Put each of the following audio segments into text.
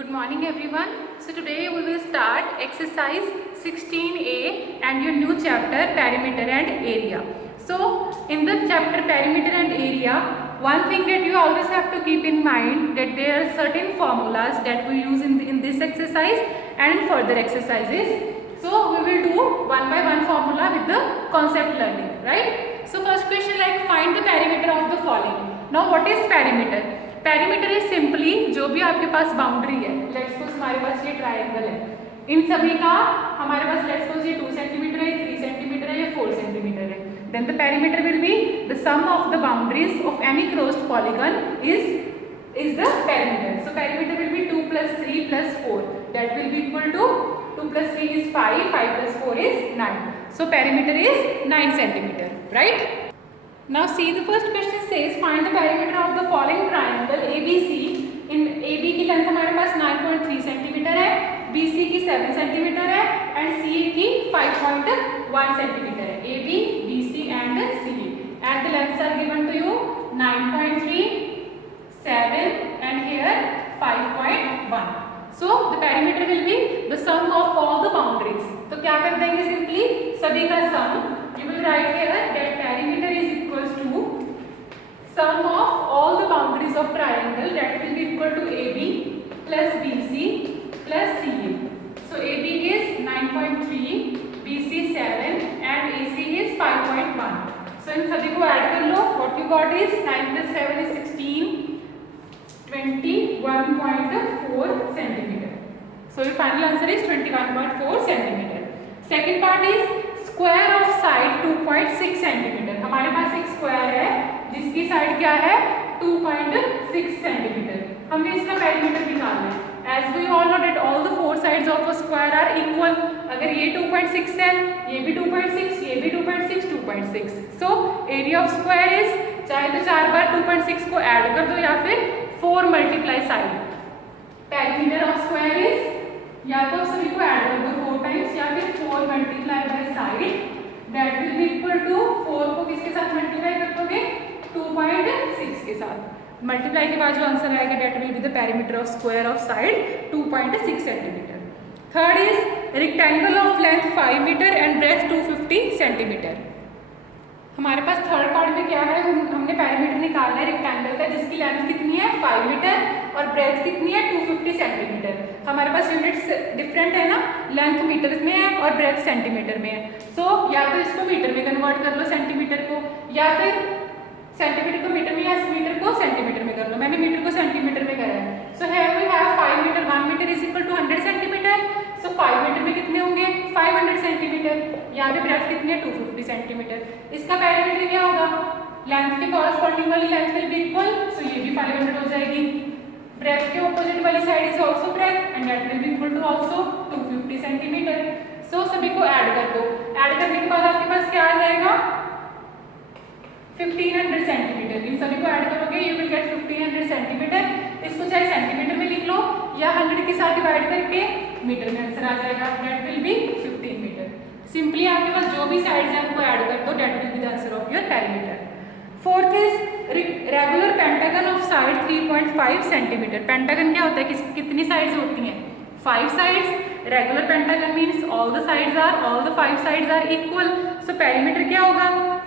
Good morning everyone. So today we will start exercise 16a and your new chapter perimeter and area. So in the chapter perimeter and area, one thing that you always have to keep in mind that there are certain formulas that we use in this exercise and in further exercises. So we will do one by one formula with the concept learning, right? So first question, like find the perimeter of the following. Now what is perimeter? Perimeter is simply जो भी आपके पास boundary है, let's suppose हमारे पास ये triangle है, इन सभी का हमारे पास लेट्स सपोज ये 2 सेंटीमीटर है, 3 सेंटीमीटर है, ये 4 सेंटीमीटर है, then the perimeter will be the sum of the boundaries of any closed polygon is the perimeter. So perimeter will be 2 + 3 + 4, that will be equal to 2 + 3 is 5, 5 + 4 is 9. So perimeter is 9 centimeter, right? Now see, the first question says find the perimeter of the following triangle ABC. In AB की length हमारे पास 9.3 centimetre है, BC की 7 centimetre है and CA की 5.1 centimetre है. AB, BC and CA and the lengths are given to you 9.3, 7 and here 5.1. So the perimeter will be the sum of all the boundaries. तो क्या कर देंगे, सिंपली सभी का सम. You will write here that perimeter is equals to sum of all the boundaries of triangle, that will be equal to AB plus BC plus CA. So AB is 9.3, BC 7 and AC is 5.1. So इन सभी को add कर लो. What you got is 9 plus 7 is 16, 21.4 centimeter. So your final answer is 21.4 centimeter. Second part is square of side 2.6 centimetre. हमारे पास एक square है जिसकी side क्या है 2.6 सेंटीमीटर. हमें इसका पेरीमीटर निकालना है. As we all know that all the four sides of a square are equal. अगर ये 2.6 है, ये भी 2.6, ये भी 2.6, 2.6. सो एरिया ऑफ स्क्वायर इज, चाहे तो 4 बार 2.6 को ऐड कर दो या फिर 4 multiply side. Perimeter of square is, या तो सभी को ऐड कर दो 4 टाइम्स या फिर 4 multiply by side, that will be equal to 4 को किसके साथ मल्टीप्लाई कर दोगे 2.6 के साथ. मल्टीप्लाई के बाद जो आंसर आएगा that will be the perimeter of square of side 2.6 centimetre. Third is rectangle of length 5 metre and breadth 250 centimetre. हमारे पास थर्ड पार्ट में क्या है, हमने पेरीमीटर निकालना है रेक्टेंगल का जिसकी लेंथ कितनी है 5 मीटर और ब्रेथ कितनी है 250 सेंटीमीटर. हमारे पास यूनिट्स डिफरेंट है ना, लेंथ मीटर में है और ब्रेथ सेंटीमीटर में है. सो या तो इसको मीटर में कन्वर्ट कर लो सेंटीमीटर को, या फिर सेंटीमीटर को मीटर में या मीटर को सेंटीमीटर में कर लो. मैंने मीटर को सेंटीमीटर में करा है. So here we have 5 metre, 1 metre is equal to 100 centimetre. So 5 metre में कितने होंगे 500 सेंटीमीटर. यहाँ पे ब्रेथ कितनी है 250 सेंटीमीटर. इसका पेरीमीटर क्या होगा, लेंथ के कॉरस्पॉन्डिंग वाली length will be equal. So ये भी 500 हो जाएगी. ब्रेथ के ऑपोजिट वाली side is also breadth and that will be equal to also 250 centimetre. So सभी को ऐड कर दो. ऐड करने के बाद आपके पास क्या आ जाएगा 1500 सेंटीमीटर. इन सभी को ऐड करोगे यू विल गेट 1500 सेंटीमीटर. इसको चाहे सेंटीमीटर में लिख लो या 100 के साथ डिवाइड करके मीटर में आंसर आ जाएगा, that will be 15 metre. Simply आपके पास जो भी साइड्स हैं उनको ऐड कर दो, that will be the answer of your perimeter. Fourth is regular pentagon of side 3.5 centimetre. Pentagon क्या होता है, कितनी साइड्स होती हैं 5 sides. Regular pentagon means all the 5 sides are equal. So perimeter क्या होगा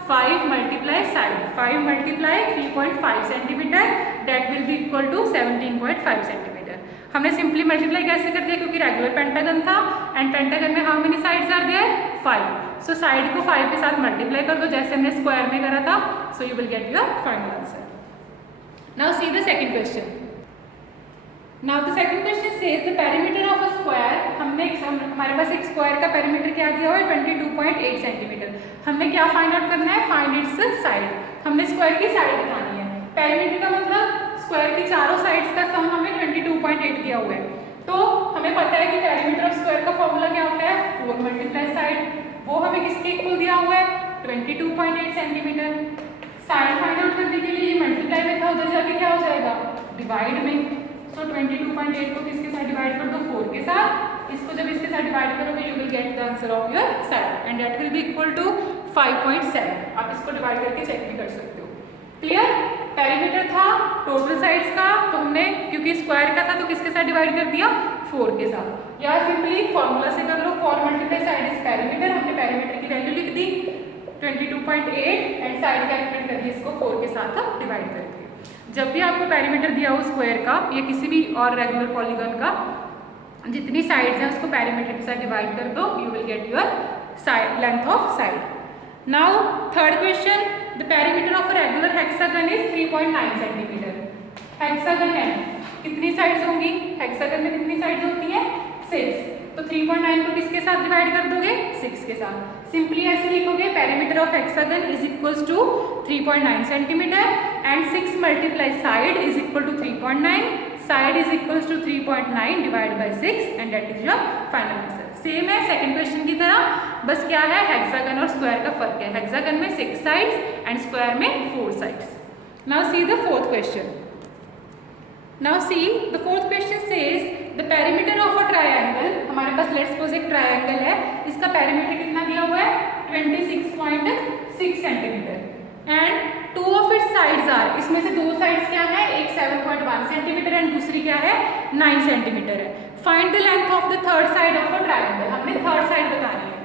5 multiply side, 5 multiply 3.5 centimetre, that will be equal to 17.5 centimetre. हमने simply multiply कैसे कर दिया, क्योंकि रेगुलर पेंटागन था एंड पेंटागन में how many sides are there 5. So side को 5 के साथ मल्टीप्लाई कर दो जैसे हमने स्क्वायर में करा था. सो you will get your final answer. Now see the second question. Now the second question says the perimeter of a square. हमारे पास एक स्क्वायर का पेरीमीटर क्या दिया हुआ है 22.8 सेंटीमीटर. हमने क्या फाइंड आउट करना है, फाइंड इट्स साइड. हमने स्क्वायर की साइड बतानी है. पेरीमीटर का मतलब स्क्वायर की चारों साइड्स का सम हमें 22.8 दिया हुआ है. तो हमें पता है कि पेरीमीटर ऑफ स्क्वायर का फॉर्मूला क्या होता है 4 मल्टीप्लाई साइड. वो हमें किसके इक्वल दिया हुआ है 22.8 सेंटीमीटर. साइड फाइंड आउट करने के लिए ये मल्टीप्लाई में था, उधर जाके क्या हो जाएगा डिवाइड में. सो 22.8 को किसके साथ डिवाइड कर दो 4 के साथ. इसको जब इसके साथ डिवाइड करोगे you will get the answer of your side and that will be equal to 5.7. आप इसको डिवाइड करके चेक भी कर सकते हो. क्लियर. पेरीमीटर था टोटल साइड्स का, तो हमने क्योंकि स्क्वायर का था तो किसके साथ डिवाइड कर दिया, 4 के साथ। या सिंपली फॉर्मूला से कर लो, 4 मल्टीप्लाई साइड इज पेरीमीटर, हमने पेरीमीटर की वैल्यू लिख दी 22.8 एंड साइड कैलकुलेट कर दी इसको 4 के साथ डिवाइड करके। जब भी आपको पेरीमीटर दिया हो स्क्वायर का या किसी भी और रेगुलर पॉलीगन का, जितनी साइड्स हैं उसको पेरीमीटर के साथ डिवाइड कर दो, you will get your side length of side. Now third question, the perimeter of a regular hexagon is 3.9 centimetre. Hexagon है, कितनी साइड्स होंगी, हेक्सागन में कितनी साइड्स होती है, 6, तो 3.9 को किसके साथ डिवाइड कर दोगे, 6 के साथ। सिंपली ऐसे लिखोगे perimeter of hexagon is equals to 3.9 centimetre and 6 multiply side is equal to 3.9, side is equals to 3.9 divide by 6 and that is your final answer. Same है सेकंड क्वेश्चन की तरह, बस क्या है हेक्सागन और स्क्वायर का फर्क है, हेक्सागन में 6 साइड्स एंड स्क्वायर में 4 sides. Now see the fourth question. Now see the fourth question says the perimeter of a triangle, हमारे पास लेट्स सपोज एक ट्रायंगल है, इसका पेरीमीटर कितना दिया हुआ है 26.6 centimetre and 2 of its sides are, इसमें से 2 साइड्स क्या है, एक 7.1 सेंटीमीटर एंड दूसरी क्या है 9 सेंटीमीटर है। Find the length of the third side of a triangle, हमने थर्ड साइड बतानी है।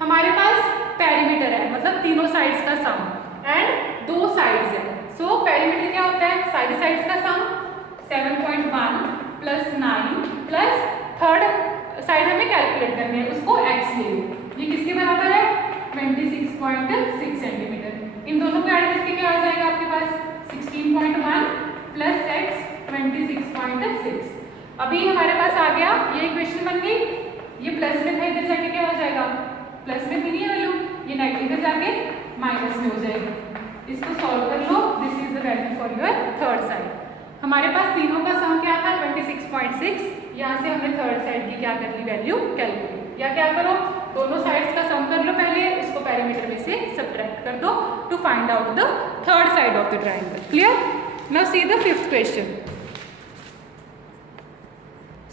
हमारे पास पेरीमीटर है मतलब तीनों साइड्स का सम एंड 2 साइड्स है, सो पेरीमीटर क्या होता है, साइड साइड्स का सम 7.1 प्लस 9 प्लस थर्ड साइड हमें कैलकुलेट करनी है, उसको x ले लो, ये किसके बराबर है 26.6 सेंटीमीटर। इन दोनों को ऐड करके क्या आ जाएगा आपके पास 16.1 प्लस x 26.6। अभी हमारे पास आ गया, ये इक्वेशन बन गई, ये प्लस में था इधर जाके क्या हो जाएगा, प्लस में भी नहीं है वैल्यू, ये नेगेटिव जाके माइनस में हो जाएगी। इसको सॉल्व कर लो, this is the value for your third side. हमारे पास तीनों का सम क्या था 26.6, यहाँ से हमने थर्ड साइड की क्या कर ली वैल्यू कैलकुलेट, या क्या करो दोनों साइड्स का सम कर लो पहले, उसको पेरीमीटर में से सब्ट्रैक्ट कर दो to find out the third side of the triangle. Clear? Now see the fifth question.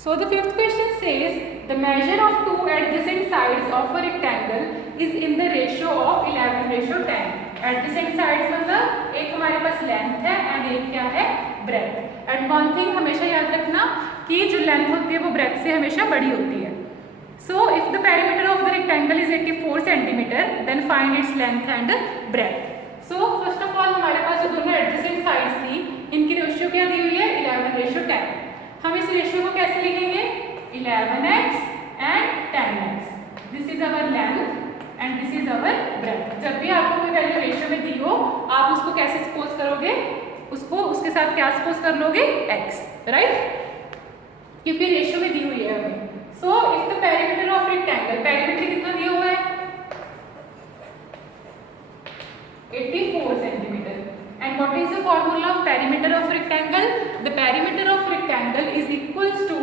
So the fifth question says the measure of two adjacent sides of a rectangle is in the ratio of 11:10। Adjacent sides मतलब एक हमारे पास length है and एक क्या है breath. And one thing हमेशा याद रखना कि जो लेंथ होती है वो ब्रेथ से हमेशा बड़ी होती है। So if the perimeter of the rectangle is 84 centimetre then find its length and breadth. So first of all हमारे पास जो दोनों एडजेसेंट साइड्स थी इनकी रेशियो क्या दी हुई है 11:10। हम इस रेशियो को कैसे लिखेंगे 11x and 10x। This is our length and this is our breadth. जब भी आपको कोई वैल्यू रेशियो में दी हो आप उसको कैसे सपोज करोगे, उसको उसके साथ क्या सपोज कर लोगे x, राइट, क्योंकि रेशियो में दी हुई है हमें। So if the perimeter of rectangle, perimeter कितना दिया हुआ है 84 centimetre and what is the formula of perimeter of rectangle, the perimeter of rectangle is equals to,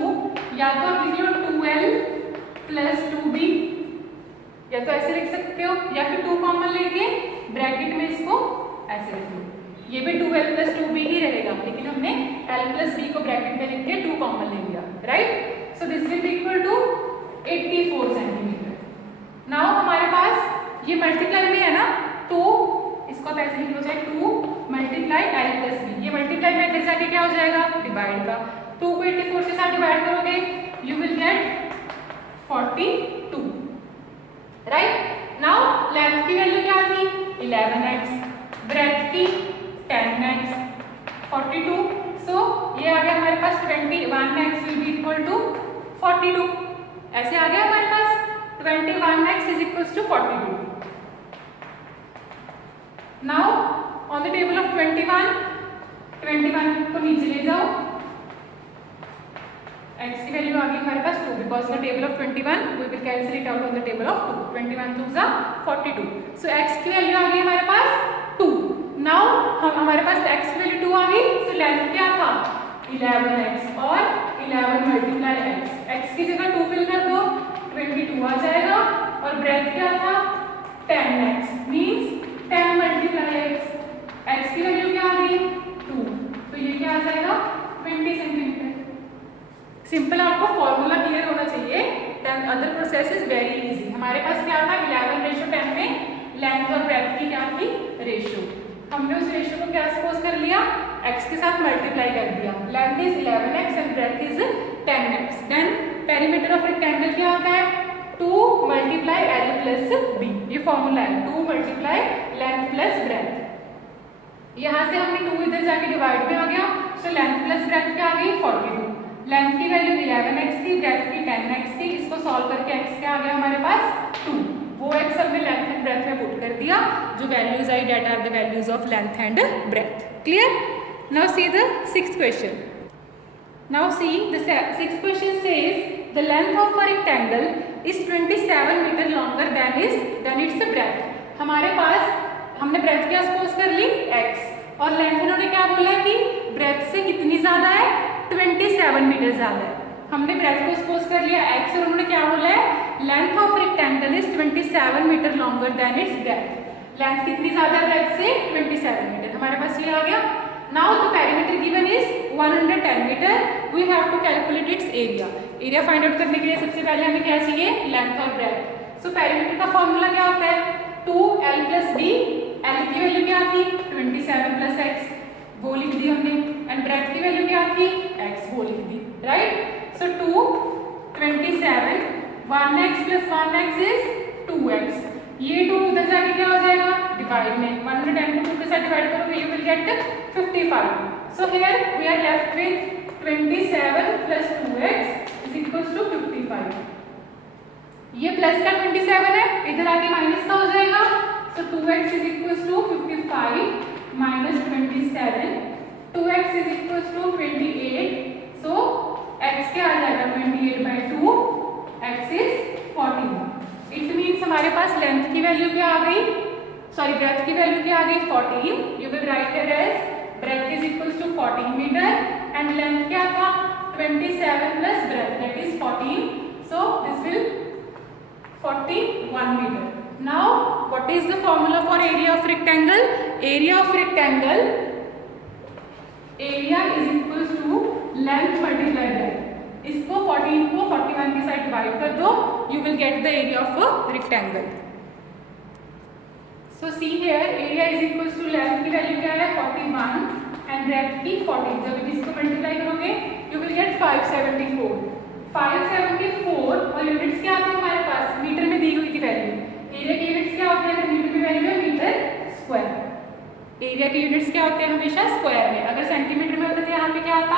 या तो आप लिख लो 2l प्लस 2b, या तो ऐसे लिख सकते हो, या फिर 2 कॉमन लेके ब्रैकेट में इसको ऐसे लिख लो, ये भी 2l प्लस 2b ही रहेगा, लेकिन हमने l प्लस b को ब्रैकेट में लिख के 2 कॉमन ले लिया, right. So this will be equal to 84 centimetre. Now हमारे पास ये मल्टीप्लाई में है ना, तो इसको आप ऐसे लिख लो चाहे 2 मल्टीप्लाई l प्लस b, ये मल्टीप्लाई में इधर जाके क्या हो जाएगा डिवाइड का, 2 को 84 के साथ डिवाइड करोगे you will gate 42, right. Now length की वैल्यू क्या थी 11x, ब्रेथ की 10x, 42, सो ये आ गया हमारे पास 21x will be equal to 42, ऐसे आ गया हमारे पास 21x is equal to 42। Now on the table of 21 को नीचे ले जाओ, x की वैल्यू आ गई हमारे पास 2 because the table of 21 we will cancel it out on the table of 2, 21 2 जा 42, सो x की वैल्यू आ गई हमारे पास 2। नाउ हमारे पास x की वैल्यू 2 आ गई, तो लेंथ क्या था 11x और 11 मल्टीप्लाई x की जगह 2 फिल कर दो 22 आ जाएगा, और ब्रेथ क्या था 10x मींस 10 मल्टीप्लाई x की वैल्यू क्या आ गई 2, तो ये क्या आ जाएगा 20 सेंटीमीटर। सिंपल आपको फॉर्मूला क्लियर होना चाहिए, then other process is very easy. हमारे पास क्या था 11:10 में लेंथ और ब्रेथ की क्या थी रेशियो, हमने उस रेशियो को क्या सपोज कर लिया, x के साथ मल्टीप्लाई कर दिया। Length is 11x and breadth is 10x। Then perimeter of rectangle क्या होता है, 2 मल्टीप्लाई l प्लस b। ये फॉर्मूला है, 2 मल्टीप्लाई लेंथ प्लस ब्रेथ। यहाँ से हमने 2 इधर जाके डिवाइड में आ गया, सो लेंथ प्लस ब्रेथ क्या आ गई 42। लेंथ की वैल्यू 11x थी, ब्रेथ की 10x थी। इसको सॉल्व करके x क्या आ गया हमारे पास 2। वो x हमने लेंथ एंड ब्रेथ में पुट कर दिया। जो वैल्यूज आई that are the values of length and breadth. Clear? Now see the 6th question. Now see the 6th question says the length of a rectangle is 27 metre longer than its breadth. हमारे पास हमने breath क्या suppose कर ली x, और length इन्होंने क्या बोला कि ब्रेथ से कितनी ज्यादा है, 27 मीटर ज्यादा है। हमने ब्रेथ को सपोज कर लिया x, और उन्होंने क्या बोला है, length of rectangle is 27 metre longer than its breadth. Length कितनी ज्यादा है ब्रेथ से, 27 मीटर। हमारे पास ये आ गया। Now the perimeter given is 110 metre. We have to calculate its area. Area find out करने के लिए सबसे पहले हमें क्या चाहिए, लेंथ और ब्रेथ। सो पेरीमीटर का फॉर्मूला क्या होता है, 2l प्लस b। l की वैल्यू क्या थी, 27 प्लस x, वो लिख दी हमने। एंड ब्रेथ की वैल्यू क्या थी, x, वो लिख दी। Right? So 2 27, 1x plus 1x is 2x। ये 2 उधर जाके क्या हो जाएगा, डिवाइड में 110 को 2 के साथ डिवाइड करोगे, you will get 55। So here we are left with 27 plus 2x is equals to 55। ये प्लस का 27 है, इधर आके माइनस का हो जाएगा। So 2x is equals to 55 minus 27। 2x is equals to 28। So x क्या आ जाएगा, 28/2, x इज 14। इट मीन्स हमारे पास लेंथ की वैल्यू क्या आ गई, सॉरी ब्रेथ की वैल्यू क्या आ गई 14। You will write here as breadth is equals to 14 metre and length क्या था 27 plus breadth that is 14। So this will 41 meter. Now what is the formula for area of rectangle? Area of rectangle, area is equals to length multiplied breadth. इसको 14 को 41 के साथ divide कर दो, you will get the area of a rectangle. So see here area is equals to length की value क्या है 41 and breadth की 14. जब इसको मल्टीप्लाई करोगे you will get 574. 574 और यूनिट्स क्या आते हैं हमारे पास, मीटर में दी हुई थी वैल्यू। एरिया के यूनिट्स क्या होते हैं, मीटर में वैल्यू है मीटर स्क्वायर। एरिया के यूनिट्स क्या होते हैं हमेशा स्क्वायर में। अगर सेंटीमीटर में होते थे यहाँ पे क्या होता,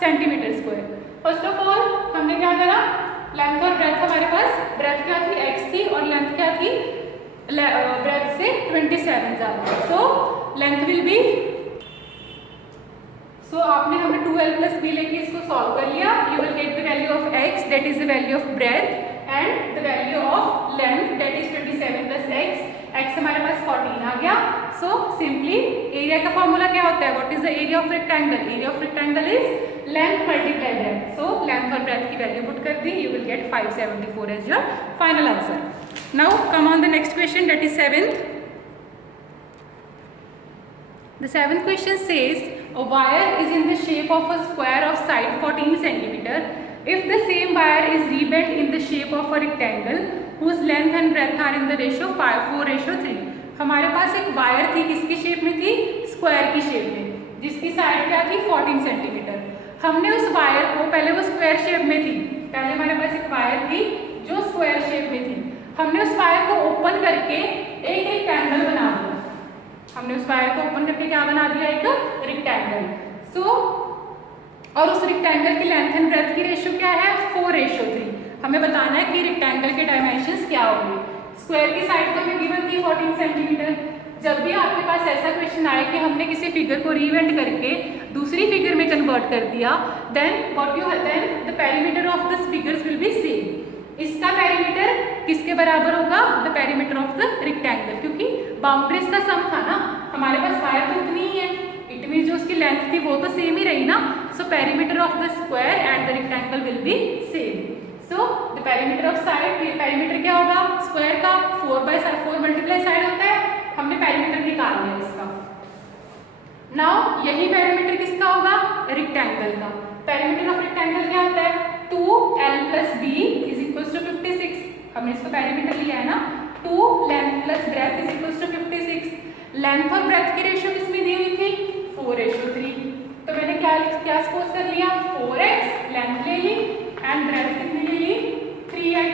centimetre square. First of all हमने क्या करा, लेंथ और ब्रेथ हमारे पास, ब्रेथ क्या थी x थी और लेंथ क्या थी ब्रेथ से 27 ज्यादा। सो लेंथ विल बी, सो आपने हमें 2l प्लस b लेके इसको सॉल्व कर लिया। You will get the value of x that is the value of breadth and the value of length that is 27 plus x हमारे पास 14 आ गया। सो सिंपली एरिया का फॉर्मूला क्या होता है, what is the area of rectangle, area of rectangle is length multiply breadth. So length और breadth की वैल्यू पुट कर दी, you will get 574 as your final answer. Now come on the next question that is 7th. The 7th question says a wire is in the shape of a square of side 14 centimeter. If the same wire is rebent in the shape of a rectangle whose length and breadth are in the ratio 4:3. हमारे पास एक wire थी, किसकी shape में थी, square की shape में, जिसकी साइड क्या थी 14 सेंटीमीटर। हमने उस वायर को, पहले वो स्क्वायर शेप में थी, पहले हमारे पास एक वायर थी जो स्क्वायर शेप में थी। हमने उस वायर को ओपन करके एक रेक्टेंगल बना दिया। हमने उस वायर को ओपन करके क्या बना दिया, एक रेक्टेंगल। सो और उस रेक्टेंगल की लेंथ एंड ब्रेथ की रेशियो क्या है 4:3। हमें बताना है कि रेक्टेंगल के डायमेंशंस क्या होंगे। स्क्वायर की साइड तो हमें गिवन थी 14 सेंटीमीटर। जब भी आपके पास ऐसा क्वेश्चन आए कि हमने किसी फिगर को रीइवेंट करके दूसरी फिगर में कन्वर्ट कर दिया, then the perimeter of this figures will be same. इसका पेरीमीटर किसके बराबर होगा, the perimeter of the rectangle, क्योंकि बाउंड्रीज का सम था ना, हमारे पास वायर तो इतनी ही है, इट मीन जो उसकी लेंथ थी वो तो सेम ही रही ना। So perimeter of the square and the rectangle will be same. So the perimeter of side, perimeter क्या होगा स्क्वायर का 4/4 मल्टीप्लाई साइड होता है, हमने पेरीमीटर निकाल लिया इसका। नाउ यही पेरीमीटर किसका होगा, रेक्टेंगल का। पेरीमीटर ऑफ रेक्टेंगल क्या होता है 2l plus b is equals to 56। हमने इसको पेरीमीटर लिया है ना, 2 length plus breadth is equals to 56। Length और ब्रेथ की रेशियो किसमें दी हुई थी 4:3। तो मैंने क्या सपोज कर लिया 4x लेंथ ले ली एंड ब्रेथ कितनी ले ली 3x।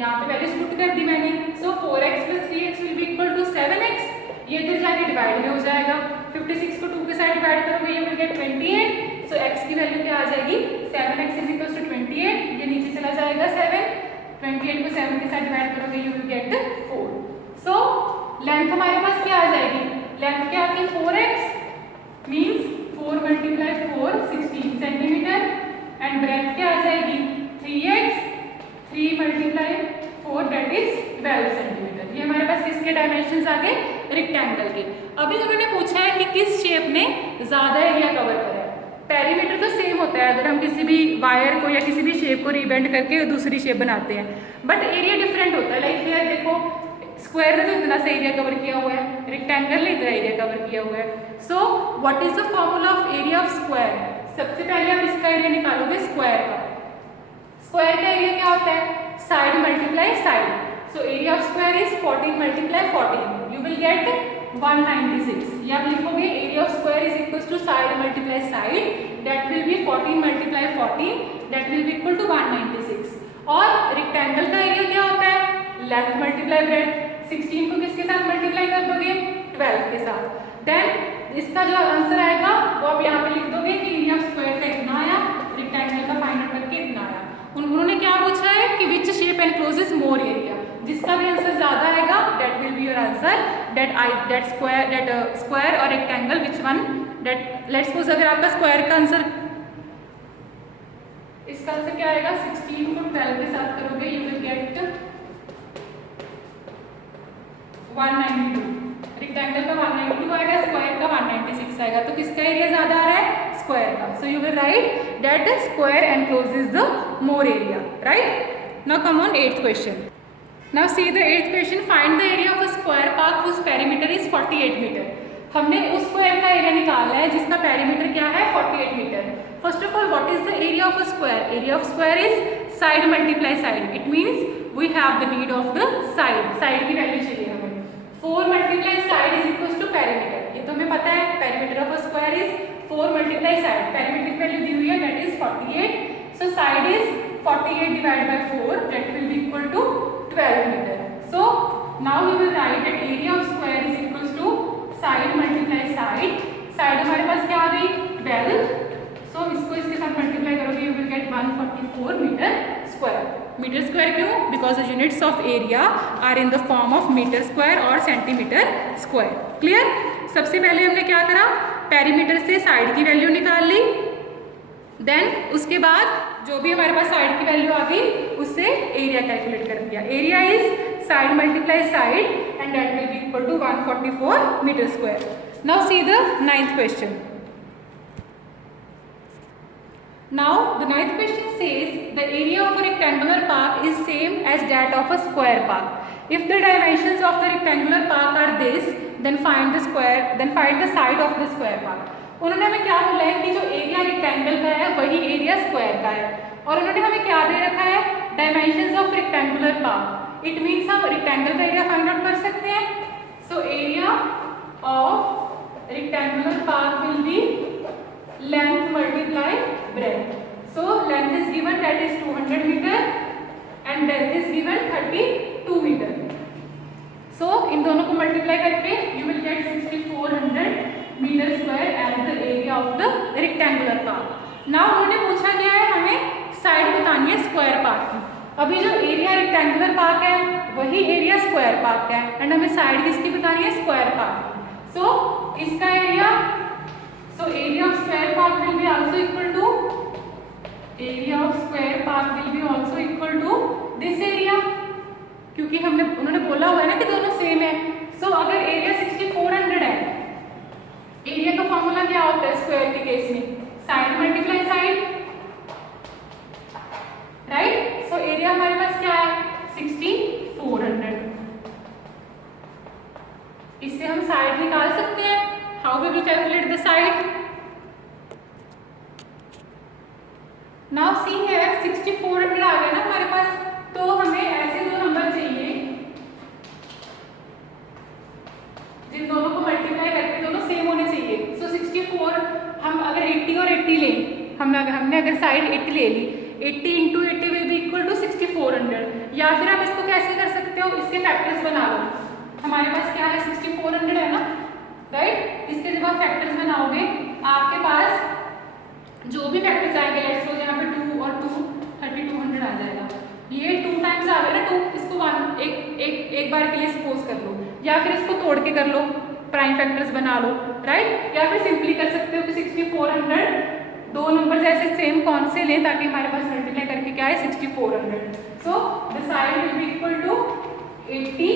यहाँ पे वैल्यूज पुट कर दी मैंने। So 4x + 3x will be equal to 7x। ये इधर जाके डिवाइड में हो जाएगा, 56 को 2 के साथ डिवाइड करोगे ये विल गेट 28। सो x की वैल्यू क्या आ जाएगी 7x = 28। ये नीचे चला जाएगा 7, 28 को 7 के साथ डिवाइड करोगे you will gate 4। So length हमारे पास क्या आ जाएगी, लेंथ क्या आती है 4x means 4 × 4 16 centimetre and breadth क्या आ जाएगी 3x 3 × 4 दैट इज 12 सेंटीमीटर। ये हमारे पास किसके डायमेंशंस आ गए रेक्टेंगल के। अभी उन्होंने पूछा है कि किस शेप ने ज़्यादा एरिया कवर करा है। पेरीमीटर तो सेम होता है अगर हम किसी भी वायर को या किसी भी शेप को रीबेंड करके दूसरी शेप बनाते हैं, बट एरिया डिफरेंट होता है। लाइक हियर देखो स्क्वायर ने तो इतना सा एरिया कवर किया हुआ है, रेक्टेंगल ने इतना एरिया कवर किया हुआ है। So what is the formula of area of square. सबसे पहले आप इसका एरिया निकालोगे स्क्वायर का। स्क्वायर का एरिया क्या होता है side multiply side. So area of square is 14 × 14 you will get 196। या आप लिखोगे area of square is equal to side multiply side that will be 14 × 14 that will be equal to 196। और rectangle का area क्या होता है लेंथ मल्टीप्लाई ब्रेथ। 16 को किसके साथ मल्टीप्लाई कर दोगे 12 के साथ। देन इसका जो आंसर आएगा वो आप यहाँ पे लिख दोगे कि एरिया ऑफ स्क्वायर का इतना आया, रेक्टेंगल का फाइंड आउट करके इतना आया। उन्होंने क्या पूछा है कि which shape encloses more area. जिसका भी आंसर ज्यादा आएगा that will be your answer. That square और rectangle which one that let's suppose अगर आपका स्क्वायर का आंसर इसका आंसर क्या आएगा 16 को 12 के साथ करोगे यू विल गेट 192। रेक्टेंगल का 192 आएगा, स्क्वायर का 196 आएगा। तो किसका एरिया ज्यादा आ रहा है स्क्वायर का। So you will write that square encloses the more area, right. Now come on 8th question. Now see the 8th question. Find the area of a square park whose perimeter is 48 metre. हमने उस square का area निकालना है जिसका perimeter क्या है 48 metre. First of all what is the area of a square. Area of square is side multiply side. It means we have the need of the side. Side की value चाहिए हमें। 4 × side is equal to perimeter. ये तो हमें पता है perimeter of a square is 4 × side. Perimeter की value दी हुई है that is 48। So side is 48 divide by 4 that will be equal to 12 metre. So now we will write that area of square is equal to side multiply side. Side हमारे पास क्या आ गई 12। सो इसको इसके साथ मल्टीप्लाई करोगे you will get 144 metre square. Metre square क्यों? Because the units of area are in the form of metre square और सेंटीमीटर स्क्वायर। क्लियर। सबसे पहले हमने क्या करा पेरीमीटर से साइड की वैल्यू निकाल ली। देन उसके बाद जो भी हमारे पास साइड की वैल्यू आ गई उससे एरिया कैलकुलेट कर दिया। Area is side multiply side and that will be equal to 144 metre square. Now see the 9th question. Now the 9th question says the area of a rectangular park is same as that of a square park. If the dimensions of the rectangular park are this, then find the side of the square park. उन्होंने हमें क्या बोला है कि जो area rectangle का है वही एरिया स्क्वायर का है। और उन्होंने हमें क्या दे रखा है dimensions of rectangular park. It means हम रेक्टेंगल का एरिया फाइंड आउट कर सकते हैं। So area of rectangular park will be length multiply breadth. So length is given that is 200 meter and breadth is given 32 meter. So इन दोनों को multiply करके you will get 6400 meter square as the area of the rectangular park. Now उन्होंने पूछा गया है हमें side बतानी है स्क्वायर पार्क की। अभी जो एरिया रेक्टेंगुलर पार्क है वही एरिया स्क्वायर पार्क है एंड हमें साइड किसकी बतानी है स्क्वायर पार्क की। सो इसका area so area of square park will be also equal to this area क्योंकि उन्होंने बोला हुआ है ना कि दोनों सेम है। सो अगर एरिया 6400 है, एरिया का फॉर्मूला क्या होता है स्क्वायर के केस में side multiply side, right. So area हमारे पास क्या है 6400। इससे हम साइड निकाल सकते हैं। How we will calculate the side? Now see here 6400 आ गया ना हमारे पास, तो हमें ऐसे दो नंबर चाहिए जिन दोनों को या फिर आप इसको कैसे कर सकते हो, इसके फैक्टर्स बना लो। हमारे पास क्या है 6400 है ना, राइट। इसके जब आप फैक्टर्स बनाओगे आपके पास जो भी फैक्टर्स आएंगे, लेट्स सपोज यहाँ पे 2 और 2 3200 आ जाएगा। ये 2 टाइम्स आ गया ना 2, इसको एक बार के लिए सपोज कर लो, या फिर इसको तोड़ के कर लो, प्राइम फैक्टर्स बना लो, राइट। या फिर सिंपली कर सकते हो कि 6400 दो नंबर ऐसे सेम कौन से लें ताकि हमारे पास मल्टीप्लाई करके क्या है 6400। So the side will be equal to 80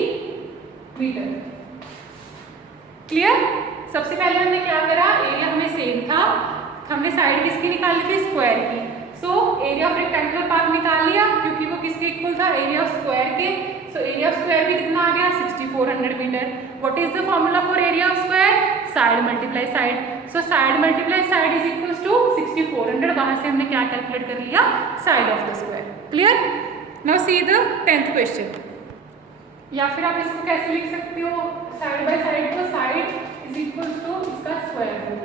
metre. Clear. सबसे पहले हमने क्या करा, एरिया हमें सेम था, हमने साइड किसकी निकाली थी, स्क्वायर की। सो एरिया ऑफ रेक्टेंगुलर पार्ट निकाल लिया क्योंकि वो किसके इक्वल था, एरिया ऑफ स्क्वायर के। सो एरिया ऑफ स्क्वायर भी कितना आ गया 6400 metre. What is the formula for area of square, side multiply side. So side multiply side is equals to 6400। वहां से हमने क्या कैलकुलेट कर लिया, side of the square. Clear. Now see the 10th question. या फिर आप इसको कैसे लिख सकते हो, साइड बाय साइड को, साइड इज इक्वल्स टू इसका स्क्वायर रूट,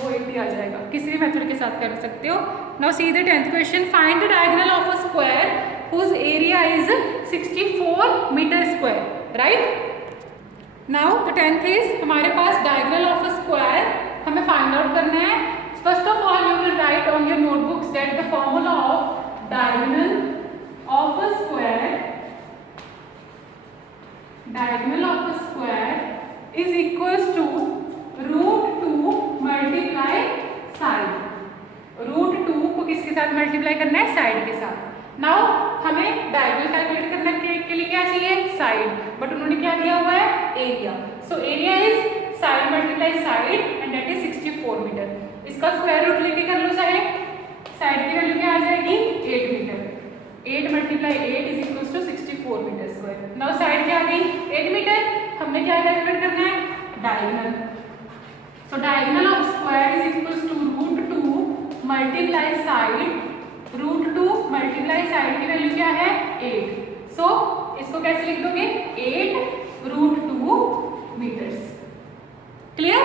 वो 80 आ जाएगा। किसी भी मेथड के साथ कर सकते हो। Now see the 10th question. Find the diagonal of a square whose area is 64 metre square, right. Now the 10th is हमारे पास डायगोनल ऑफ अ स्क्वायर हमें फाइंड आउट करना है। First of all you will write on your notebooks that the formula of diagonal of a square, diagonal of a square is equals to √2 multiply side. √2 को किसके साथ multiply करना है, side के साथ। नाउ हमें डायगोनल कैलकुलेट करने के लिए क्या चाहिए, साइड, बट उन्होंने क्या दिया हुआ है, area. So area is side multiply side and that is 64 metre. इसका स्क्वायर रूट लेके कर लो साइड, साइड की वैल्यू क्या आ जाएगी 8 metre. 8 multiply 8 is equals to 64 metre square. Now side क्या आ गई 8 मीटर। हमने क्या कैलकुलेट करना है, diagonal. So diagonal of square is equals to √2 multiply side. √2 multiply side की वैल्यू क्या है 8। सो इसको कैसे लिख दोगे, 8 √2 मीटर्स। क्लियर।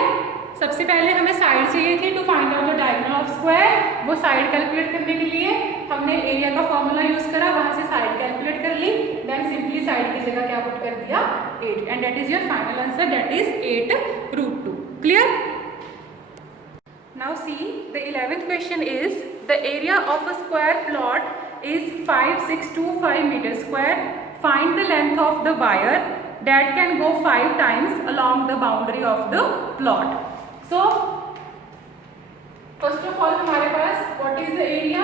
सबसे पहले हमें साइड चाहिए थी to find out the diagonal of square. वो साइड कैलकुलेट करने के लिए हमने एरिया का फॉर्मूला यूज करा, वहां से साइड कैलकुलेट कर ली, देन सिंपली साइड की जगह क्या पुट कर दिया 8 and that is your final answer, that is 8 √2। Clear. Now see the 11th question is the area of a square plot is 5625 meter square. Find the length of the wire that can go 5 times along the boundary of the plot. So first of all हमारे पास what is the area?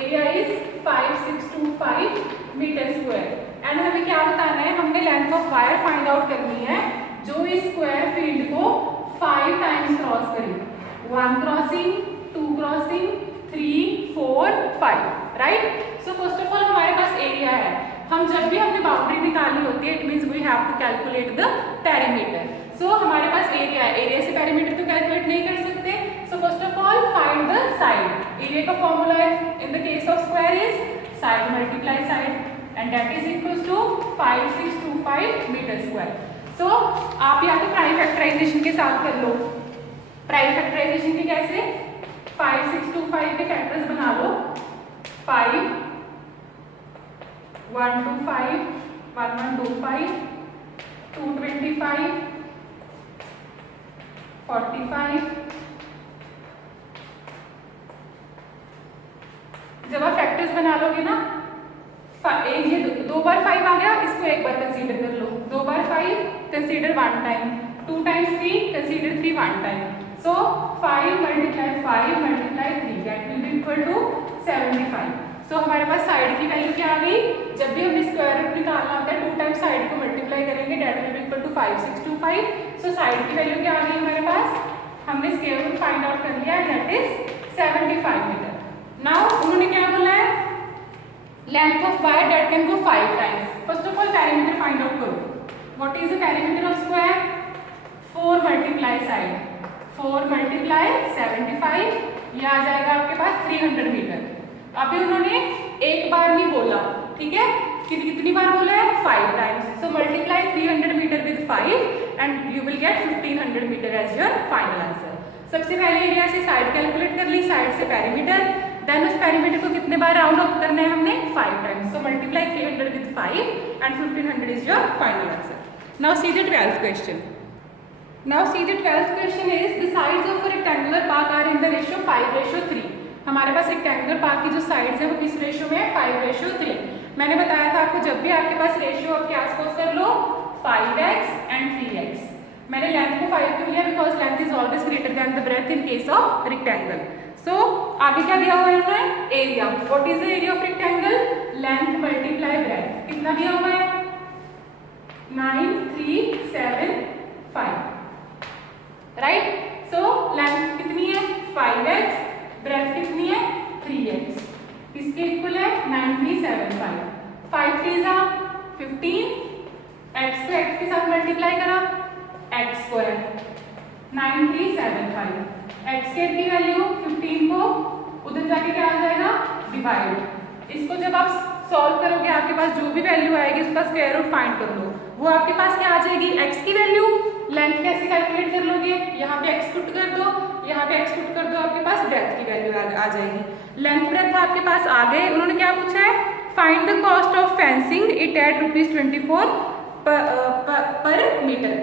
Area is 5625 meter square and हमें क्या बताना है, हमने length of wire find out करनी है जो इस square field को 5 times क्रॉस करेगी। 1 crossing, 2 crossing, 3, 4, 5, right. So first of all हमारे पास एरिया है। हम जब भी हमने बाउंड्री निकालनी होती है it means we have to calculate the perimeter. So हमारे पास एरिया है, एरिया से पेरीमीटर तो कैलकुलेट नहीं कर सकते। So first of all find the side. Area का फॉर्मूला है in the case of square is side multiply side and that is equals to 5625 metre square. So आप यहाँ पे प्राइम फैक्टराइजेशन के साथ कर लो। प्राइम फैक्टराइजेशन के कैसे, 5625 के फैक्टर्स बना लो। 5 125 1125 225 45। जब आप फैक्टर्स बना लोगे ना, ये 2 बार 5 आ गया, इसको एक बार कंसीडर कर लो। 2 बार 5 consider 1 time, 2 times 3 consider 3 1 time. So 5 multiply 5 multiply 3 that will be equal to 75. So हमारे पास साइड की वैल्यू क्या आ गई, जब भी हमने स्क्वायर रूट निकालना होता है 2 टाइम्स साइड को मल्टीप्लाई करेंगे that will be equal to 5625. So side की वैल्यू क्या आ गई हमारे पास, हमने स्क्वायर रूट फाइंड आउट कर लिया that is 75 मीटर। नाउ उन्होंने क्या बोला है, length of wire that can go 5 times. First of all perimeter find out करो। What is the perimeter of square? 4 multiply side, 4 multiply 75, ये आ जाएगा आपके पास 300 मीटर। अभी उन्होंने एक बार नहीं बोला, ठीक है, कितनी बार बोला है 5 times. So multiply 300 metre with 5 and you will get 1500 metre as your final answer. सबसे पहले एरिया से साइड कैलकुलेट कर ली, साइड से पेरीमीटर, देन उस पेरीमीटर को कितने बार राउंड ऑफ करना है हमने 5 times. So multiply 300 with 5 and 1500 is your final answer. Now see the 12th question. Now see the 12th question is the sides of a rectangular park are in the ratio 5:3. हमारे पास rectangular park की जो sides है वो किस ratio में है 5:3. मैंने बताया था आपको जब भी आपके पास रेशियो आप क्या सपोज कर लो 5x एंड 3x. मैंने लेंथ को 5 क्यों लिया because length is always greater than the breadth in case of rectangle. So आगे क्या दिया हुआ है area. What is the area of rectangle? Length multiply breadth. कितना दिया हुआ है 9 3 7 5. राइट. सो लेंथ कितनी है 5x, ब्रेथ कितनी है 3x. इसके इक्वल है 9 3 7 5. 5 3 15. x को x के साथ मल्टीप्लाई करा x स्क्वायर 9 3 7 5. x स्क्वायर की वैल्यू 15 को उधर जाके क्या आ जाएगा डिवाइड. इसको जब आप सॉल्व करोगे आपके पास जो भी वैल्यू आएगी उसका स्क्वायर रूट फाइंड कर लो. वो आपके पास क्या आ जाएगी x की वैल्यू. लेंथ कैसे कैलकुलेट कर लोगे? यहाँ पे x पुट कर दो, यहाँ पे x पुट कर दो, आपके पास ब्रेथ की वैल्यू आ जाएगी. लेंथ ब्रेथ आपके पास आ गए. उन्होंने क्या पूछा है find the cost of fencing it eight ₹24 पर मीटर.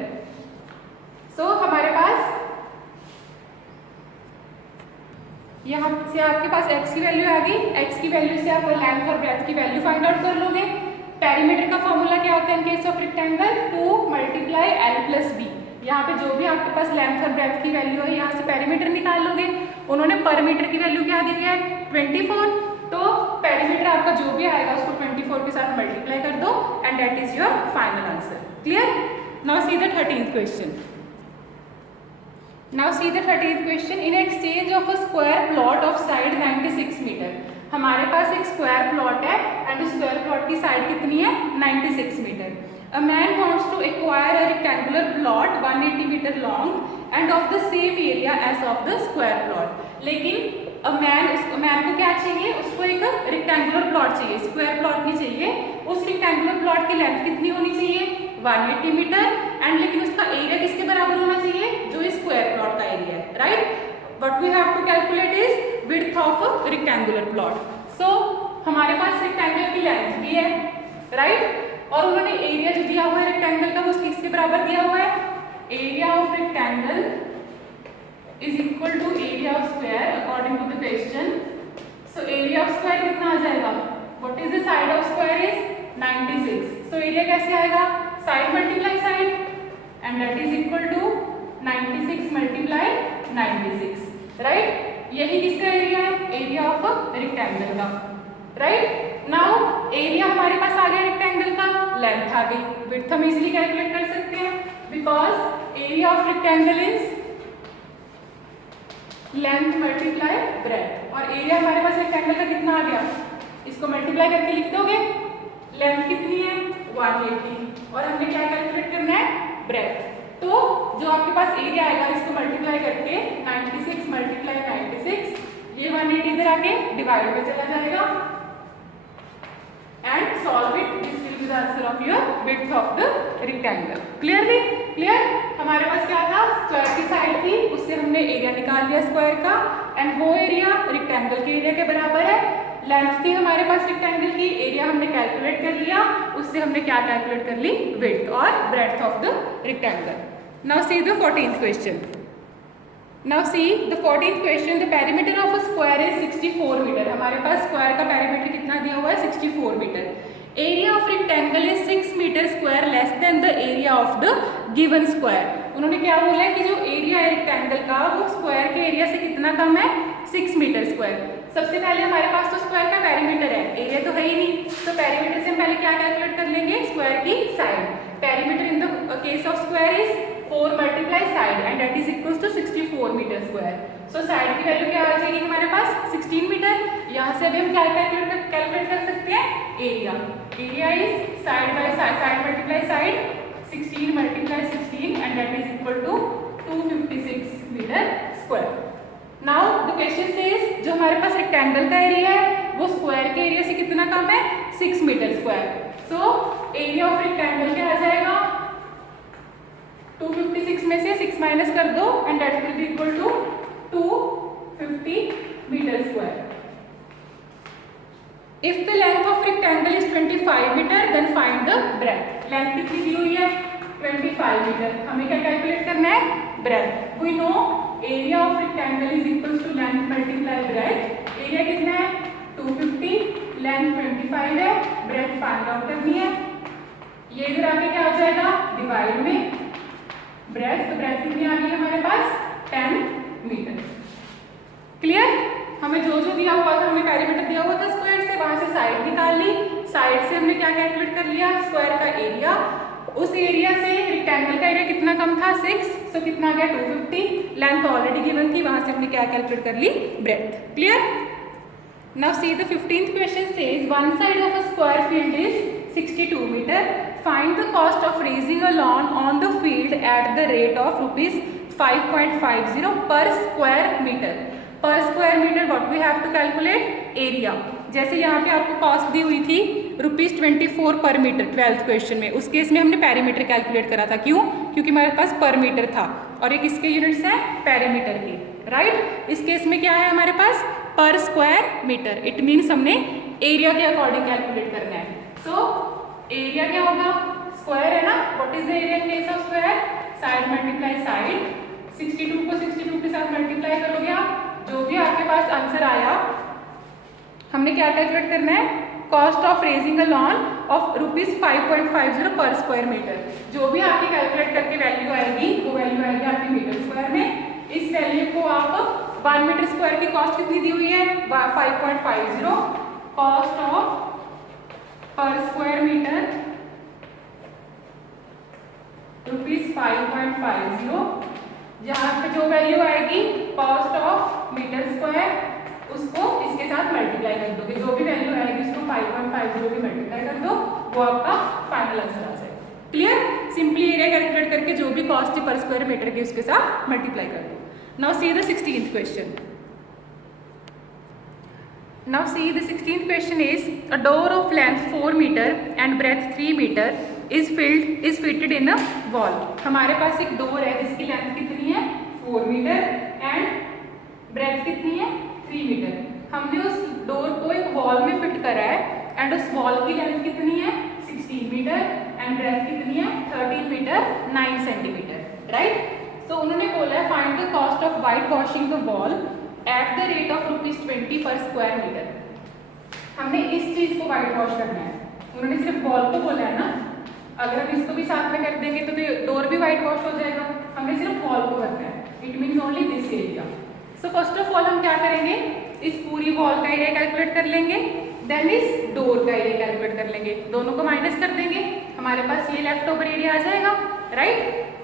सो हमारे पास यहाँ से आपके पास x की वैल्यू आ गई. x की वैल्यू से आप लेंथ और ब्रेथ की वैल्यू फाइंड आउट कर लोगे. पेरीमीटर का फॉर्मूला क्या होता है इन case of rectangle 2 × L + B. यहाँ पे जो भी आपके पास लेंथ और ब्रेथ की वैल्यू है यहाँ से पेरीमीटर निकाल लोगे. उन्होंने पर मीटर की वैल्यू क्या दी है 24. तो पेरीमीटर आपका जो भी आएगा उसको 24 के साथ मल्टीप्लाई कर दो and that is your final answer. Clear. Now see the 13th question. Now see the 13th question. In exchange of a square plot of side 96 metre. हमारे पास एक स्क्वायर प्लॉट है एंड स्क्वायर प्लॉट की side कितनी है 96 metre. A man wants to acquire a rectangular plot 180 metre long and of the same area as of the square plot. लेकिन man को क्या चाहिए? उसको एक रेक्टेंगुलर प्लॉट चाहिए, स्क्वायर प्लॉट नहीं चाहिए. उस रेक्टेंगुलर प्लॉट की लेंथ कितनी होनी चाहिए 180 मीटर एंड लेकिन उसका एरिया किसके बराबर होना चाहिए जो स्क्वायर प्लॉट का एरिया है. Right. What we have to calculate is width of a rectangular plot. So हमारे पास रेक्टेंगल की लेंथ भी है. राइट. और उन्होंने एरिया जो दिया हुआ है रेक्टेंगल का वो किसके बराबर दिया हुआ है area of rectangle is equal to area of square according to the question. So area of square कितना आ जाएगा? What is the side of square is 96. So area कैसे आएगा side multiply side and that is equal to 96 multiply 96. Right. यही किसका area है area of rectangle का. Right. Now area हमारे पास आ गया रेक्टेंगल का, लेंथ आ गई. विड्थ हम इजीली कैलकुलेट कर सकते हैं because area of rectangle is length multiply breath. और एरिया हमारे पास रेक्टेंगल का कितना आ गया इसको मल्टीप्लाई करके लिख दोगे. लेंथ कितनी है 180 और हमने क्या कैलकुलेट करना है ब्रेथ. तो जो आपके पास एरिया आएगा इसको मल्टीप्लाई करके 96 मल्टीप्लाई 96 ये 180 इधर आके डिवाइड में चला जाएगा and solve it. This will be the answer of your width of the rectangle. Clearly clear. हमारे पास क्या था स्क्वायर की साइड थी उससे हमने एरिया निकाल लिया स्क्वायर का एंड वो एरिया रेक्टेंगल के एरिया के बराबर है. लेंथ थी हमारे पास रेक्टेंगल की, एरिया हमने कैलकुलेट कर लिया, उससे हमने क्या कैलकुलेट कर ली विड्थ और breadth of the rectangle. Now see the 14th question. Now see the 14th question. The perimeter of a square is 64 metre. हमारे पास स्क्वायर का पेरीमीटर कितना दिया हुआ है 64 metre. Area of rectangle is 6 metre square less than the area of the given square. उन्होंने क्या बोला है कि जो एरिया है रेक्टेंगल का वो स्क्वायर के एरिया से कितना कम है 6 मीटर स्क्वायर. सबसे पहले हमारे पास तो स्क्वायर का पेरीमीटर है, एरिया तो है ही नहीं. तो पेरीमीटर से हम पहले क्या कैलकुलेट कर लेंगे स्क्वायर की side. Perimeter in the case of square is 4 multiply side and that is equals to 64 metre square. So side की वैल्यू क्या आ जाएगी हमारे पास 16 मीटर. यहाँ से अभी हम क्या कैलकुलेट कर सकते हैं area. Area is side by side multiply side 16 multiply 16 and that is equal to 256 metre square. Now the question says जो हमारे पास रेक्टेंगल का एरिया है वो स्क्वायर के एरिया से कितना कम है 6 metre square. So area of rectangle क्या आ जाएगा 256 में से 6 माइनस कर दो and that will be equal to 250 metre square. If the length of rectangle is 25 metre then find the breadth. Length कितनी दी हुई है 25 मीटर, हमें क्या कैलकुलेट करना है breadth. We know area of rectangle is equals to length multiply breadth. Area कितना है 250, लेंथ 25 है, ब्रेथ फाइंड आउट करनी है। ये इधर आके क्या हो जाएगा डिवाइड में ब्रेथ, तो ब्रेथ कितनी आ गई हमारे पास 10 मीटर। क्लियर? हमें जो जो दिया हुआ था, हमें पेरीमीटर दिया हुआ था स्क्वायर से, वहां से साइड निकाल ली, साइड से हमने क्या कैलकुलेट कर लिया स्क्वायर का एरिया। उस एरिया से रेक्टेंगल का एरिया कितना कम था 6, सो कितना आ गया 250, लेंथ ऑलरेडी गिवन थी, वहां से हमने क्या कैलकुलेट कर ली breadth. Clear? Now see the 15th question says one side of a square field is 62 metre, find the cost of raising a lawn on the field at the rate of ₹5.50 per square metre. Per square metre what we have to calculate area. जैसे यहाँ पे आपको cost दी हुई थी ₹24 पर metre 12th question में, उस case में हमने पेरीमीटर कैलकुलेट करा था। क्यों? क्योंकि हमारे पास पर मीटर था और ये किसके यूनिट्स हैं पेरीमीटर के, राइट। इस केस में क्या है हमारे पास पर स्क्वायर मीटर, इट मीन्स हमने एरिया के अकॉर्डिंग कैलकुलेट करना है। सो एरिया क्या होगा स्क्वायर है ना, what is the area in case of square side multiply side. 62 को 62 के साथ मल्टीप्लाई करोगे आप, जो भी आपके पास आंसर आया हमने क्या कैलकुलेट करना है cost of raising a lawn of ₹5.50 per square metre. जो भी आपकी कैलकुलेट करके वैल्यू आएगी वो वैल्यू आएगी आपकी मीटर स्क्वायर में। इस वैल्यू को आप 1 मीटर स्क्वायर की कॉस्ट कितनी दी हुई है 5.50, कॉस्ट ऑफ पर स्क्वायर मीटर ₹5.50। जहाँ पे जो वैल्यू आएगी कॉस्ट ऑफ मीटर स्क्वायर उसको इसके साथ मल्टीप्लाई कर दोगे, जो भी वैल्यू आएगी उसको 5.50 की मल्टीप्लाई कर दो, वो आपका फाइनल आंसर आ जाएगा। क्लियर? सिंपली एरिया कैलकुलेट करके जो भी कॉस्ट है पर स्क्वायर मीटर की उसके साथ मल्टीप्लाई कर दो। Now see the 16th question. Now see the 16th question is a door of length 4 meter and breadth 3 meter is fitted in a wall। हमारे पास एक डोर है जिसकी लेंथ कितनी है 4 मीटर एंड ब्रेथ कितनी है 3 मीटर। हमने उस डोर को एक वॉल में फिट करा है एंड उस वॉल की लेंथ कितनी है 16 मीटर एंड ब्रेथ कितनी है 13 मीटर 9 सेंटीमीटर, राइट। तो उन्होंने बोला है find the cost of white washing the wall at the rate of ₹20 पर स्क्वायर मीटर। हमने इस चीज को वाइट वॉश करना है, उन्होंने सिर्फ वॉल को बोला है ना, अगर हम इसको भी साथ में कर देंगे तो डोर भी वाइट वॉश हो जाएगा। हमने सिर्फ वॉल को करना है, it means only this area. So first of all हम क्या करेंगे इस पूरी वॉल का एरिया कैलकुलेट कर लेंगे, देन इस डोर का एरिया कैलकुलेट कर लेंगे, दोनों को माइनस कर देंगे, हमारे पास ये लेफ्ट ओवर एरिया आ जाएगा, राइट।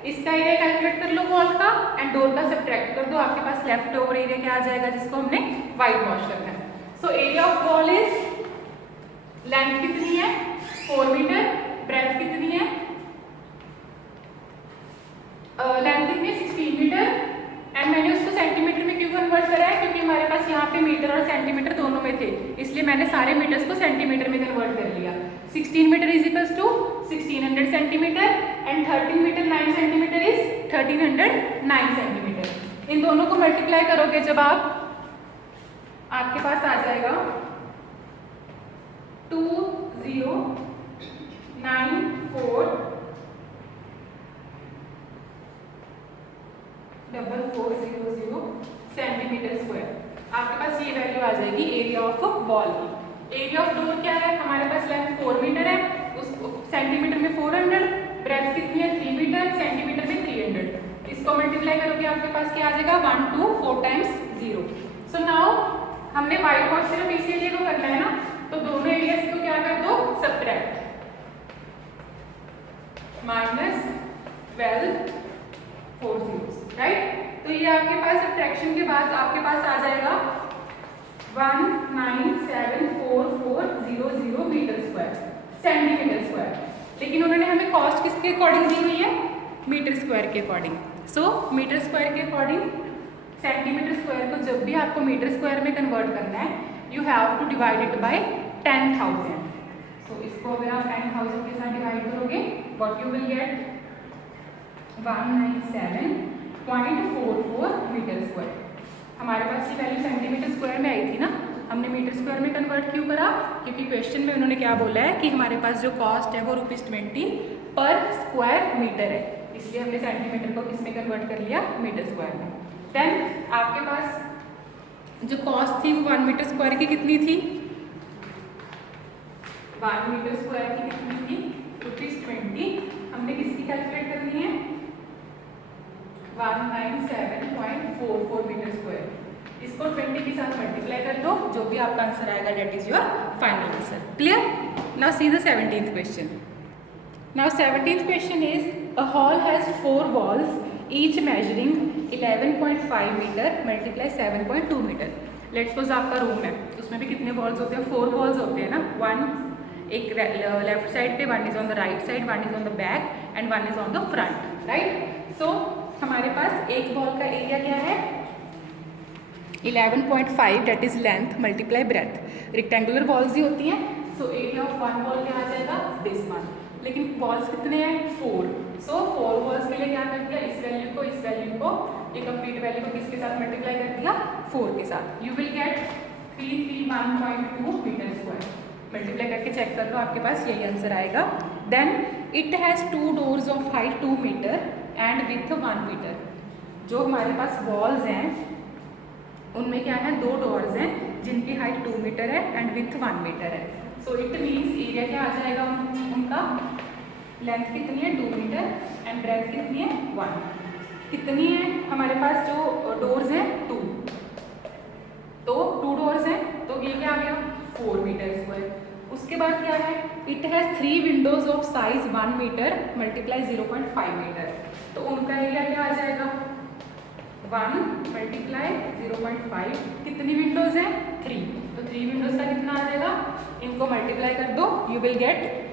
इसका एरिया कैलकुलेट कर लो वॉल का एंड डोर का सब्ट्रैक्ट कर दो, आपके पास लेफ्ट ओवर एरिया क्या आ जाएगा जिसको हमने वाइट वॉश करना है। सो area of wall is length कितनी है 4 मीटर, ब्रेथ कितनी है लेंथ कितनी है 16 मीटर एंड मैंने उसको सेंटीमीटर में क्यों कन्वर्ट करा है क्योंकि हमारे पास यहाँ पे मीटर और सेंटीमीटर दोनों में थे, इसलिए मैंने सारे मीटर्स को सेंटीमीटर में कन्वर्ट कर लिया। 16 metre is equals to 1600 centimetre and 13 metre 9 centimetre is 1309 centimetre. इन दोनों को मल्टीप्लाई करोगे जब आपके पास आ जाएगा 209400 सेंटीमीटर स्क्वायर, आपके पास ये वैल्यू आ जाएगी एरिया ऑफ वॉल की। एरिया ऑफ डोर क्या है हमारे पास लेंथ 4 मीटर है, उस सेंटीमीटर में 400, ब्रेथ कितनी है 3 मीटर, सेंटीमीटर में 300। इसको मल्टीप्लाई करोगे आपके पास क्या आ जाएगा 1 2 4 टाइम्स 0। सो नाउ हमने वाइट वॉश सिर्फ इस एरिया को करना है ना, तो दोनों एरियाज को क्या कर दो सब्ट्रैक्ट, -12 4 zeros, राइट। तो ये आपके पास सब्ट्रैक्शन के बाद आपके पास आ जाएगा 1974400 मीटर स्क्वायर सेंटीमीटर स्क्वायर। लेकिन उन्होंने हमें कॉस्ट किसके अकॉर्डिंग दी हुई है मीटर स्क्वायर के अकॉर्डिंग। सो मीटर स्क्वायर के अकॉर्डिंग सेंटीमीटर स्क्वायर को जब भी आपको मीटर स्क्वायर में कन्वर्ट करना है you have to divide it by 10,000। So इसको अगर आप 10,000 के साथ डिवाइड करोगे what you will get 197.44 metre square. हमारे पास ये वैल्यू सेंटीमीटर स्क्वायर में आई थी ना, हमने मीटर स्क्वायर में कन्वर्ट क्यों करा? क्योंकि क्वेश्चन में उन्होंने क्या बोला है कि हमारे पास जो कॉस्ट है वो ₹20 पर स्क्वायर मीटर है, इसलिए हमने सेंटीमीटर को किस में कन्वर्ट कर लिया? मीटर स्क्वायर में। देन आपके पास जो कॉस्ट थी वो 1 मीटर स्क्वायर की कितनी थी? 1 मीटर स्क्वायर की कितनी थी? ₹20। हमने किसकी कैलकुलेट करनी है? 197.44 मीटर स्क्वायर। इसको 20 के साथ मल्टीप्लाई कर दो, जो भी आपका आंसर आएगा that is your final answer. Clear? Now see the 17th question. Now 17th question is a hall has 4 walls each measuring 11.5 metre multiply 7.2 metre. Let's suppose आपका रूम है, उसमें भी कितने वॉल्स होते हैं? 4 वॉल्स होते हैं ना। वन एक लेफ्ट साइड पे, 1 is on the right side, 1 is on the back and 1 is on the front, right? So हमारे पास एक वॉल का एरिया क्या है? 11.5 that is length multiply breadth. Rectangular walls ही होती हैं, so area of one wall क्या आ जाएगा? This one. लेकिन वॉल्स कितने हैं? 4। सो 4 वॉल्स के लिए क्या कर दिया? इस वैल्यू को ये कंप्लीट वैल्यू को किसके साथ मल्टीप्लाई कर दिया? 4 के साथ। You will get 331.2 metre square. Multiply करके चेक कर लो, आपके पास यही आंसर आएगा। Then it has 2 doors of height 2 metre and width 1 metre. जो हमारे पास वॉल्स हैं उनमें क्या है? 2 डोर्स हैं जिनकी हाइट 2 मीटर है एंड विथ 1 मीटर है। सो इट मीन्स एरिया क्या आ जाएगा उनका? लेंथ कितनी है? 2 मीटर एंड ब्रेथ कितनी है? 1। कितनी है हमारे पास जो डोर्स हैं? 2। तो 2 डोर्स हैं तो ये क्या आ गया? 4 मीटर स्क्वायर। उसके बाद क्या है? It has 3 windows of size 1 metre multiply 0.5 metre. तो उनका एरिया क्या आ जाएगा? 1 मल्टीप्लाई 0.5। कितनी विंडोज हैं? 3। तो 3 विंडोज का कितना आ जाएगा? इनको मल्टीप्लाई कर दो, you will get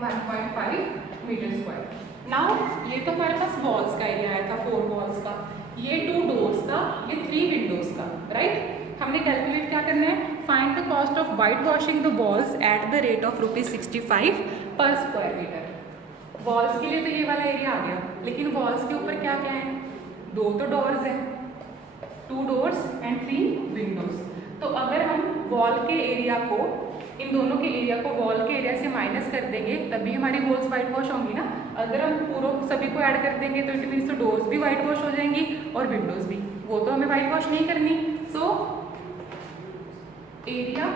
1.5 metre square. Now ये तो हमारे पास वॉल्स का एरिया आया था, 4 वॉल्स का, ये 2 डोर्स का, ये 3 विंडोज का, राइट? हमने कैलकुलेट क्या करना है? Find the cost of white washing the walls eight the rate of ₹65 पर स्क्वायर मीटर। वॉल्स के लिए तो ये वाला एरिया आ गया, लेकिन वॉल्स के ऊपर क्या क्या है? 2 तो डोर्स हैं, 2 डोर्स एंड 3 विंडोज। तो अगर हम वॉल के एरिया को, इन दोनों के एरिया को वॉल के एरिया से माइनस कर देंगे तभी हमारी वॉल्स वाइट वॉश होंगी ना। अगर हम पूरा सभी को ऐड कर देंगे तो इट मीन्स तो डोर्स भी वाइट वॉश हो जाएंगी और विंडोज भी, वो तो हमें वाइट वॉश नहीं करनी। So area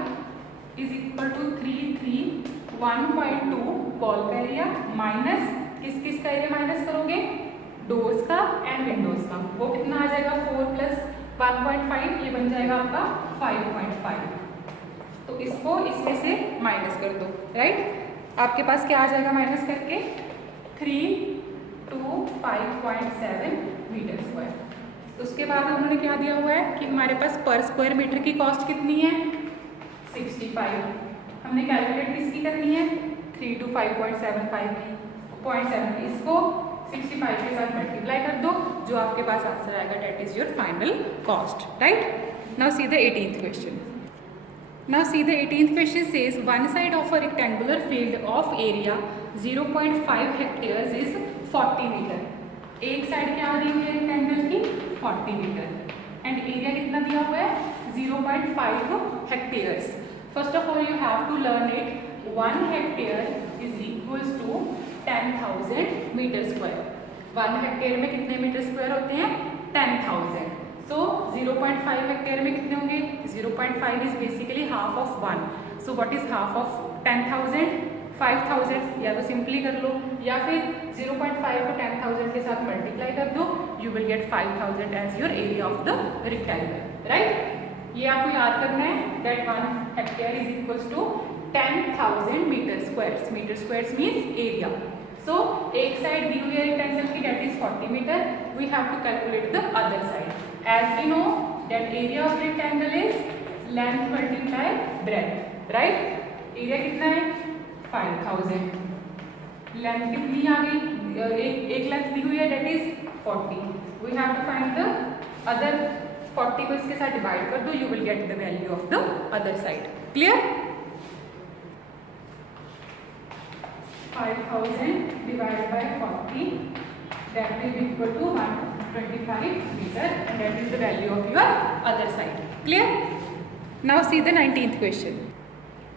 is equal to 331.2 wall का एरिया माइनस किस का एरिया माइनस करोगे? डोर्स का एंड विंडोज का। वो कितना आ जाएगा? 4 प्लस 1.5, ये बन जाएगा आपका 5.5। तो इसको इसमें से माइनस कर दो, राइट? आपके पास क्या आ जाएगा माइनस करके? 325.7 मीटर स्क्वायर। उसके बाद उन्होंने क्या दिया हुआ है कि हमारे पास पर स्क्वायर मीटर की कॉस्ट कितनी है? 65। हमने कैलकुलेट किसकी करनी है? 325.75 की। इसको 65 के साथ मल्टीप्लाई कर दो, जो आपके पास आंसर आएगा that is your final cost, right? Now see the 18th question. Now see the 18th question says one side of a rectangular field of area 0.5 hectares is 40 metre. एक साइड क्या दी हुई है रेक्टेंगल की? 40 metre and area कितना दिया हुआ है? 0.5 hectares. First of all you have to learn it. 1 hectare is equals to 10,000 metre square. 1 hectare में कितने मीटर स्क्वायर होते हैं? 10,000। सो 0.5 हेक्टेयर में कितने होंगे? 0.5 is basically half of 1। So what is half of 10,000? 5,000। या तो सिंपली कर लो या फिर 0.5 को 10,000 के साथ मल्टीप्लाई कर दो, you will get 5,000 as your area of the rectangle, right? ये आपको याद करना है that 1 hectare is equals to 10,000 metre squares. Metre squares means area. So एक साइड दी हुई है रेक्टेंगल की that is 40 metre, we have to calculate the other side. As we know that area of rectangle is length multiply breadth, right? Area कितना है? 5,000। Length कितनी आ गई? एक लेंथ दी हुई है that is 40. We have to find the other 40 को इसके साथ डिवाइड कर दो, you will get the value of the other side. Clear? 5,000 divided by 40 that will be equal to 150. 125 meter, and that is the value of your other side. Clear? Now see the 19th question.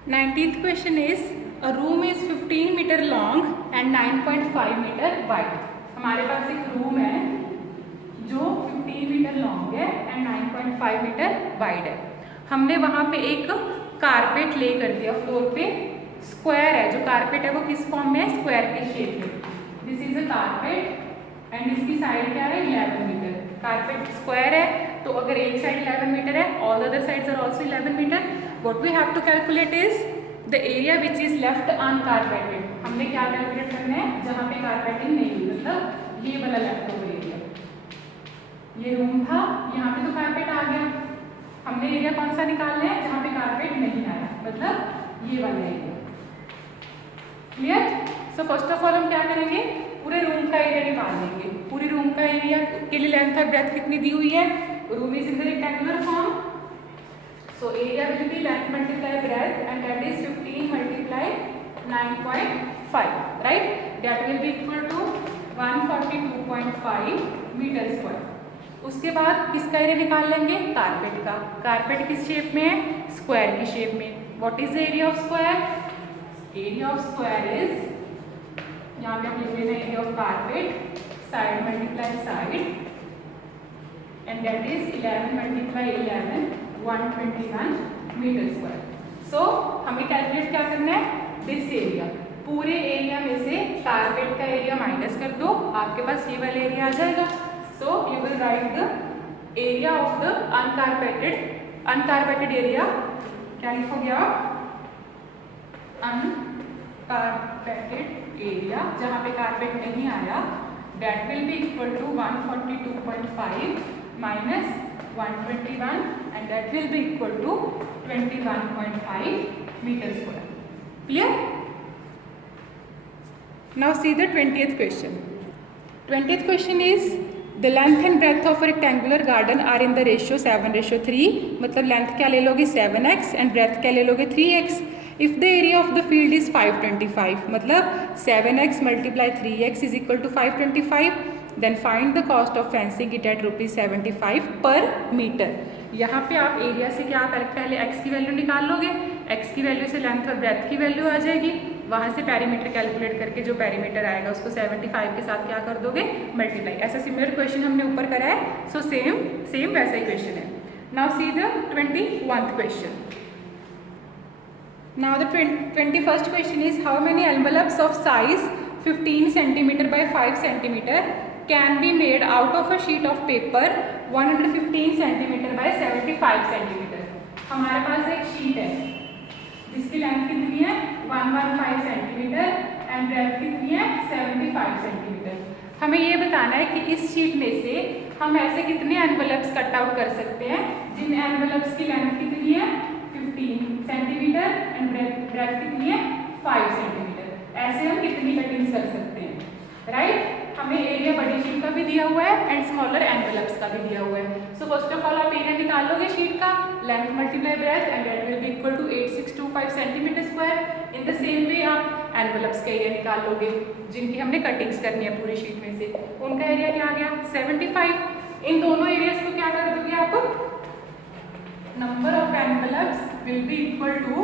19th question is a room is 15 meter long and 9.5 meter wide. हमारे पास एक room है जो 15 metre long है and 9.5 metre wide है. हमने वहाँ पे एक कारपेट ले कर दिया फ्लोर पे. स्क्वायर है, जो कारपेट है वो किस फॉर्म में है? स्क्वायर के शेप में. This is a carpet and इसकी साइड क्या है? 11 मीटर. कारपेट स्क्वायर है तो अगर एक साइड 11 मीटर है, all other sides are also 11 metre. What we have to calculate is the area which is left uncarpeted. हमने क्या कैलकुलेट करना है? जहाँ पे कारपेटिंग नहीं हुई, मतलब ये वाला लेफ्ट ओवर एरिया. ये रूम था, यहाँ पे तो कारपेट आ गया. हमने एरिया कौन सा निकालना है? जहाँ पे कारपेट नहीं आया, मतलब ये वाला area. Clear? So first of all हम क्या करेंगे? पूरे रूम का एरिया निकाल लेंगे. पूरे रूम का एरिया के लिए लेंथ और ब्रेथ कितनी दी हुई है? Room is in the rectangular form, so area will be length multiply breadth and that is 15 multiply 9.5, right? That will be equal to 142.5 metre square. उसके बाद किसका एरिया निकाल लेंगे? कारपेट का. कारपेट किस शेप में है? स्क्वायर की शेप में. What is the area of square? Area of square is, यहाँ पे हम लिख लेना area of carpet, side multiply side and that is 11 multiply 11, 121 metre square. So हमें कैलकुलेट क्या करना है? This area. पूरे एरिया में से कारपेट का एरिया माइनस कर दो, आपके पास ये वाला एरिया आ जाएगा. So you will write the area of the uncarpeted area. क्या लिखोगे आप? अनकारपेटेड एरिया, जहाँ पे कारपेट नहीं आया, that will be equal to 142.5 minus 121 and that will be equal to 21.5 metre square. Clear? Now see the 20th question. 20th question is the length and breadth of a rectangular garden are in the ratio 7:3. मतलब length क्या ले लोगे? 7x and breadth क्या ले लोगे? 3x. If the area of the field is 525, मतलब 7x multiply 3x is equal to 525. Then find the cost of fencing it at ₹75 per metre. यहाँ पे आप एरिया से क्या पहले x की वैल्यू निकाल लोगे, x की वैल्यू से लेंथ और ब्रेथ की वैल्यू आ जाएगी. वहाँ से पेरीमीटर कैलकुलेट करके जो पेरीमीटर आएगा उसको 75 के साथ क्या कर दोगे? मल्टीप्लाई. ऐसा सिमिलर क्वेश्चन हमने ऊपर करा है. सो सेम वैसा ही क्वेश्चन है. Now see the 21st question. Now the 21st question is how many envelopes of size 15 cm by 5 cm can be made out of a sheet of paper 115 cm by 75 cm. हमारे पास एक sheet है जिसकी length कितनी है? 115 cm and breadth कितनी है? 75 cm. हमें ये बताना है कि इस शीट में से हम ऐसे कितने एनवेलप्स कट आउट कर सकते हैं जिन एनवेलप्स की लेंथ कितनी है? 15 सेंटीमीटर एंड ब्रेथ कितनी है? 5 सेंटीमीटर. ऐसे हम कितनी कटिंग्स कर सकते हैं? राइट? हमें एरिया बड़ी शीट का भी दिया हुआ है एंड स्मॉलर एनवेलप्स का भी दिया हुआ है. सो फर्स्ट ऑफ ऑल आप एरिया निकाल लोगे शीट का, length multiply breadth and that will be equal to 8625 centimetre square. In the same way आप एनवेलप्स का एरिया निकाल लोगे जिनकी हमने कटिंग्स करनी है पूरी शीट में से. उनका एरिया क्या आ गया? 75. इन दोनों एरियाज को क्या कर दोगे आप? Number of envelopes will be equal to,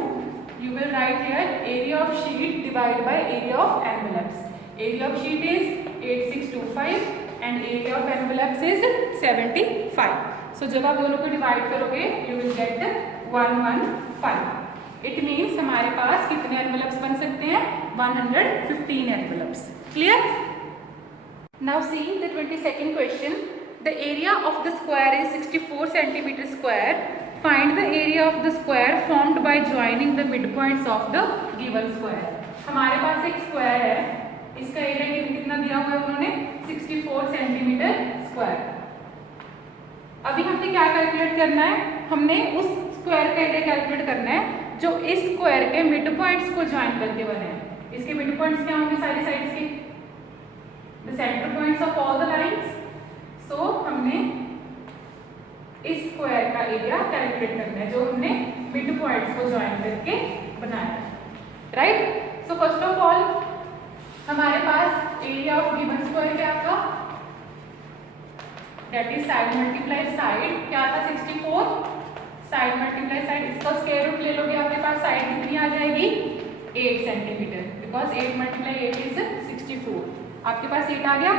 you will write here area of sheet divided by area of envelopes. Area of sheet is 8625 and area of envelopes is 75. So जब आप दोनों को डिवाइड करोगे you will get 115. It means हमारे पास कितने envelopes बन सकते हैं? 115 envelopes. Clear? Now see the 22nd question. The area of the square is 64 centimeter square. Find the area of the square formed by joining the midpoints of the given square. हमारे पास एक square है, इसका area कितना दिया हुआ है उन्होंने? 64 सेंटीमीटर स्क्वायर. अभी हमने क्या कैलकुलेट करना है? हमने उस स्क्वायर का एरिया कैलकुलेट करना है जो इस स्क्वायर के मिड पॉइंट्स को ज्वाइन करके बने हैं. इसके मिड पॉइंट्स क्या होंगे? सारी साइड्स के the centre points of all the lines. So हमने इस स्क्वायर का एरिया कैलकुलेट करना है जो हमने मिड पॉइंट्स को ज्वाइन करके बनाया है. Right? So first of all हमारे पास एरिया ऑफ गिवन स्क्वायर क्या था? That is side multiply side, क्या था 64, साइड मल्टीप्लाई साइड, इसका स्क्वायर रूट ले लोगे आपके पास साइड कितनी आ जाएगी 8 सेंटीमीटर, बिकॉज 8 मल्टीप्लाई 8 इज 64, आपके पास 8 आ गया।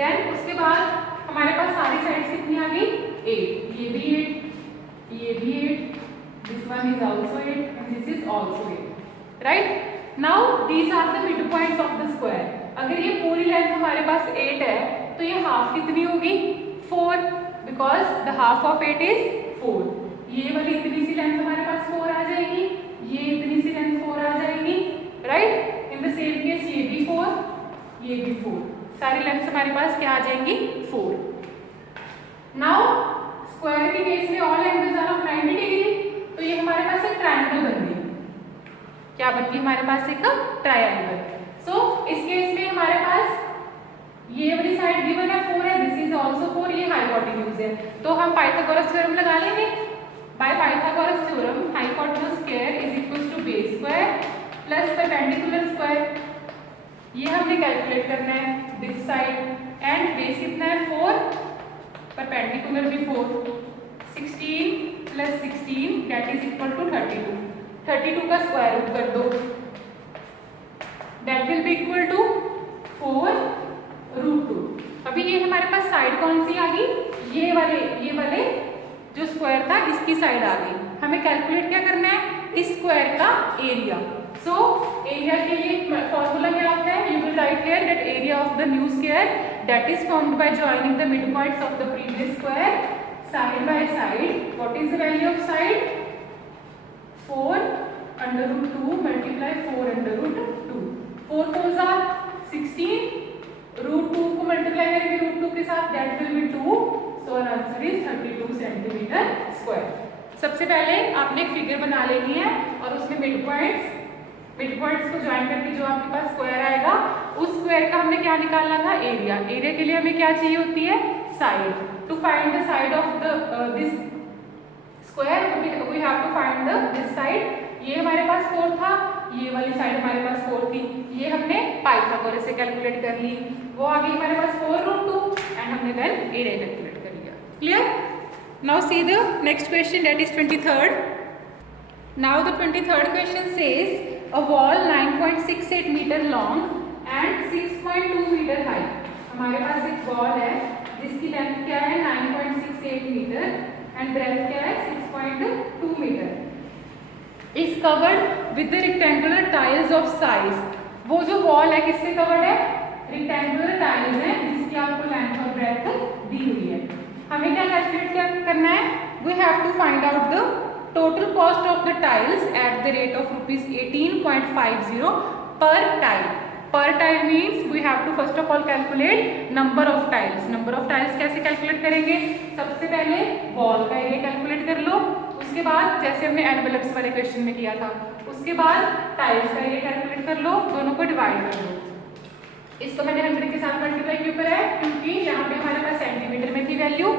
देन उसके बाद हमारे पास सारी साइड्स कितनी आ गई 8, ये भी 8, ये भी 8, this one is also 8 and this is also 8, right. Now these are the mid points of the square. अगर ये पूरी लेंथ हमारे पास 8 है तो ये हाफ कितनी होगी 4, because the half of 8 is 4। ये वाली इतनी सी लेंथ हमारे पास 4 आ जाएगी, ये इतनी सी लेंथ 4 आ जाएगी, right. In the same case ये भी 4, ये भी 4, सारी लेंथ हमारे पास क्या आ जाएंगी 4। नाउ स्क्वायर के केस में all angles are of 90 degree, तो ये हमारे पास एक ट्रायंगल बन गई, क्या बनती है हमारे पास एक ट्रायंगल। सो इस केस में हमारे पास ये वाली साइड गिवन है 4 है, दिस इज आल्सो 4, ये हाइपोटेन्यूज है, तो हम पाइथागोरस थ्योरम लगा लेंगे। By Pythagoras theorem hypotenuse square is equal to base square plus perpendicular square, ये हमने कैलकुलेट करना है दिस साइड, एंड बेस कितना है 4, परपेंडिकुलर भी 4, 16 plus 16 that is equal to 32, 32 का स्क्वायर रूट कर दो, that will be equal to 4 root 2। अभी ये हमारे पास साइड कौन सी आ गई, ये वाले जो स्क्वायर था इसकी साइड आ गई। हमें कैलकुलेट क्या करना है, इस स्क्वायर का एरिया। सो एरिया के लिए फॉर्मूला क्या होता है, you will write here that area of the new square that is formed by joining the mid points of the previous square side by side. What is the value of side 4 under root 2 multiply 4 under root 2, 4 4s are 16, root 2 को multiply करेंगे root 2 के साथ that will be 2, so our answer is 32 centimetre square. सबसे पहले आपने एक figure बना लेनी है और उसमें मिड पॉइंट्स को ज्वाइन करके जो आपके पास स्क्वायर आएगा उस स्क्वायर का हमने क्या निकालना था एरिया। एरिया के लिए हमें क्या चाहिए होती है side. To find the side of the this square we have to find the this side. ये हमारे पास 4 था, ये वाली साइड हमारे पास 4 थी, ये हमने पाइथागोरस से कैलकुलेट कर ली, वो आ गई हमारे पास 4 रूट 2 एंड हमने देन एरिया कैलकुलेट कर लिया। Clear? Now see the next question that is 23rd। Now the 23rd question says a wall 9.68 metre long and 6.2 metre height. हमारे पास एक वॉल है जिसकी लेंथ क्या है 9.68 मीटर एंड ब्रेथ क्या है 6.2 metre, is covered with the rectangular tiles of size. वो जो वॉल है किससे कवर्ड है, रेक्टेंगुलर टाइल्स है जिसकी आपको लेंथ और ब्रेथ दी हुई है। हमें क्या कैलकुलेट करना है, we have to find out the total cost of the tiles at the rate of rupees 18.50 per tile। Per tile means we have to first of all calculate number of tiles। number of tiles कैसे calculate करेंगे, सबसे पहले wall का area calculate कर लो, उसके बाद जैसे हमने एनवेलप्स वाले क्वेश्चन में किया था उसके बाद टाइल्स का एरिया कैलकुलेट कर लो, दोनों को डिवाइड कर लो। इसको मैंने 100 के साथ मल्टीप्लाई क्यों करा है, क्योंकि यहाँ पे हमारे पास सेंटीमीटर में थी वैल्यू,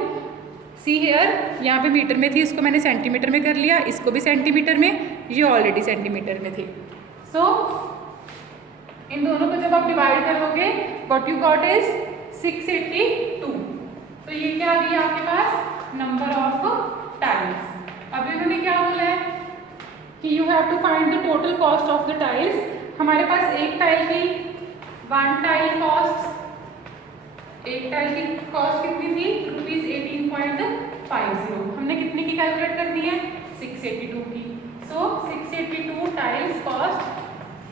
सी हेयर यहाँ पे मीटर में थी, इसको मैंने सेंटीमीटर में कर लिया, इसको भी सेंटीमीटर में, ये ऑलरेडी सेंटीमीटर में थी। सो इन दोनों को जब आप डिवाइड करोगे व्हाट यू गॉट इज 682। तो ये क्या आ गया आपके पास नंबर ऑफ टाइल्स। अब इन्होंने क्या बोला है कि you have to find the total cost of the tiles. हमारे पास एक टाइल की वन टाइल कॉस्ट, एक टाइल की कॉस्ट कितनी थी रुपीज 18.50। हमने कितने की कैलकुलेट करनी है 682 की। So 682 tiles cost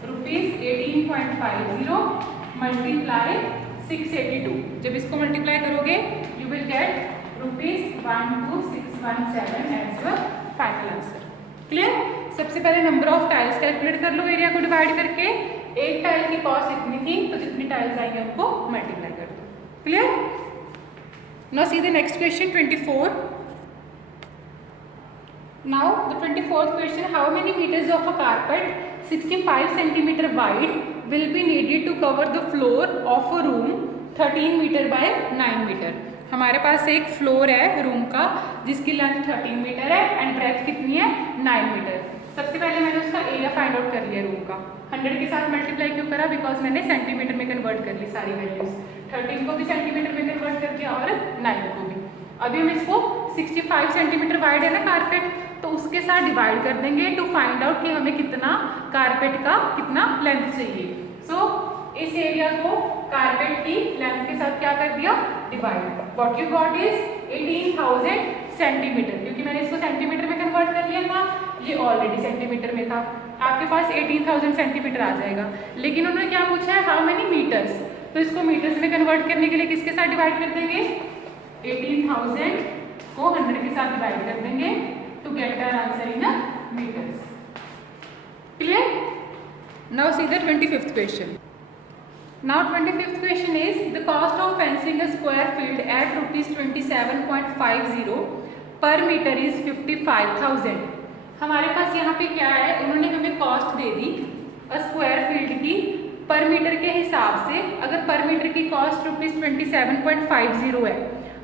rupees 18.50 multiply 682। जब इसको मल्टीप्लाई करोगे you will get rupees 12617 as your final answer. Clear? सबसे पहले नंबर ऑफ टाइल्स कैलकुलेट कर लो एरिया को डिवाइड करके, एक टाइल की कॉस्ट इतनी थी तो जितनी टाइल्स आएंगे उनको मल्टीप्लाई कर दो। Clear? Now see the next question 24. Now the 24th question, how many meters of a carpet 65 centimeter wide will be needed to cover the floor of a room 13 meter by 9 meter। हमारे पास एक floor है room का जिसकी length 13 metre है and breadth कितनी है 9 metre. सबसे पहले मैंने उसका एरिया फाइंड आउट कर लिया रूम का, 100 के साथ मल्टीप्लाई क्यों करा, बिकॉज मैंने सेंटीमीटर में कन्वर्ट कर ली सारी वैल्यूज। 13 को भी सेंटीमीटर में कन्वर्ट कर दिया और 9 को भी। अभी हम इसको 65 सेंटीमीटर वाइड है ना कारपेट, तो उसके साथ डिवाइड कर देंगे टू फाइंड आउट कि हमें कितना कारपेट का कितना लेंथ चाहिए। सो इस एरिया को कारपेट की लेंथ के साथ क्या कर दिया, divide. What you got is 18,000 centimetre, क्योंकि मैंने इसको सेंटीमीटर में कन्वर्ट कर लिया था, ये ऑलरेडी सेंटीमीटर में था। आपके पास 18,000 सेंटीमीटर आ जाएगा। लेकिन उन्होंने क्या पूछा है, हाउ मेनी मीटर्स, तो इसको मीटर्स में कन्वर्ट करने के लिए किसके साथ डिवाइड कर देंगे, 18,000 को 100 के साथ डिवाइड कर देंगे to get our answer in metres. Clear? Now see the 25th question. Now 25th question is the cost of fencing a square field at rupees 27.50 per meter is 55,000। हमारे पास यहाँ पे क्या है, उन्होंने हमें कॉस्ट दे दी स्क्वायर फील्ड की पर metre के हिसाब से। अगर पर मीटर की कॉस्ट रुपीज 27.50 है,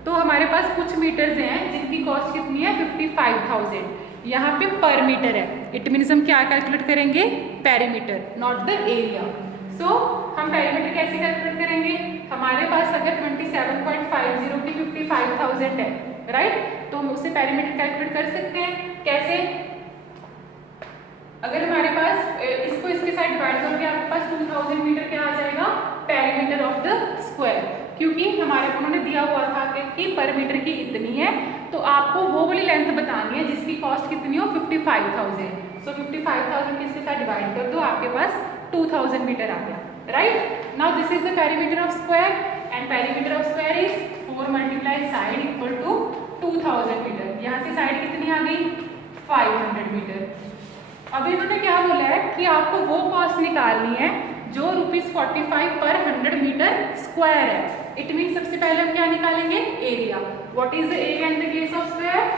तो हमारे पास कुछ मीटर्स हैं जिनकी कॉस्ट कितनी है, 55,000। यहाँ पे पर मीटर है, इट मीन्स हम क्या कैलकुलेट करेंगे, पेरीमीटर, नॉट द एरिया। सो हम पेरीमीटर कैसे कैलकुलेट करेंगे, हमारे पास अगर 27.50 की 55,000 है, राइट, तो हम उससे पेरीमीटर कैलकुलेट कर सकते हैं। कैसे, अगर हमारे पास इसको इसके साथ डिवाइड करोगे, आपके पास 2000 मीटर क्या आ जाएगा, पेरीमीटर ऑफ द स्क्वायर। क्योंकि हमारे उन्होंने दिया हुआ था कि पर मीटर की इतनी है, तो आपको वो वाली लेंथ बतानी है जिसकी कॉस्ट कितनी हो, 55,000। सो 55,000 किसके साथ डिवाइड कर दो, आपके पास 2000 मीटर आ गया, right. Now this is the perimeter of square and perimeter of square is 4 multiply side equal to 2000 metre. यहाँ से साइड कितनी आ गई, 500 मीटर। अभी इन्होंने क्या बोला है कि आपको वो कॉस्ट निकालनी है जो ₹45 पर 100 मीटर स्क्वायर है। इट मीन सबसे पहले हम क्या निकालेंगे, area. What is the area in the case of square,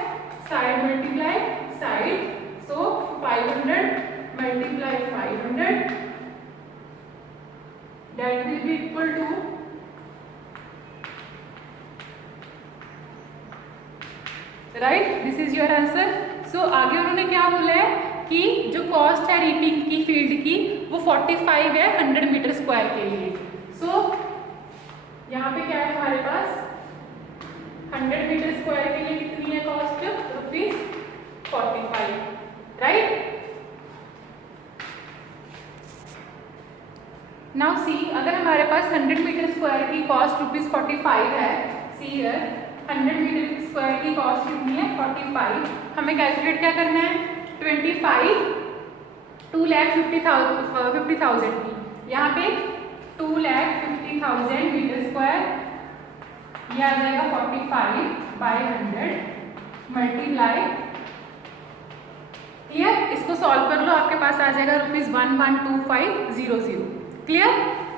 side multiply side. So 500 multiply 500 that will be equal to right, this is your answer। so आगे उन्होंने क्या बोला है कि जो कॉस्ट है रीपिंग की फील्ड की वो 45 है 100 मीटर स्क्वायर के लिए। सो यहाँ पे क्या है हमारे पास, 100 मीटर स्क्वायर के लिए कितनी है कॉस्ट, ₹45, राइट। नाउ सी, अगर हमारे पास 100 मीटर स्क्वायर की कॉस्ट ₹45 है, सी हियर 100 मीटर स्क्वायर की कॉस्ट कितनी है, 45। हमें कैलकुलेट क्या करना है, 25 2,50,000 की, यहाँ पे 2,50,000 मीटर स्क्वायर, ये आ जाएगा 45/100 मल्टीप्लाई। क्लियर, इसको सॉल्व कर लो, आपके पास आ जाएगा ₹112500। क्लियर,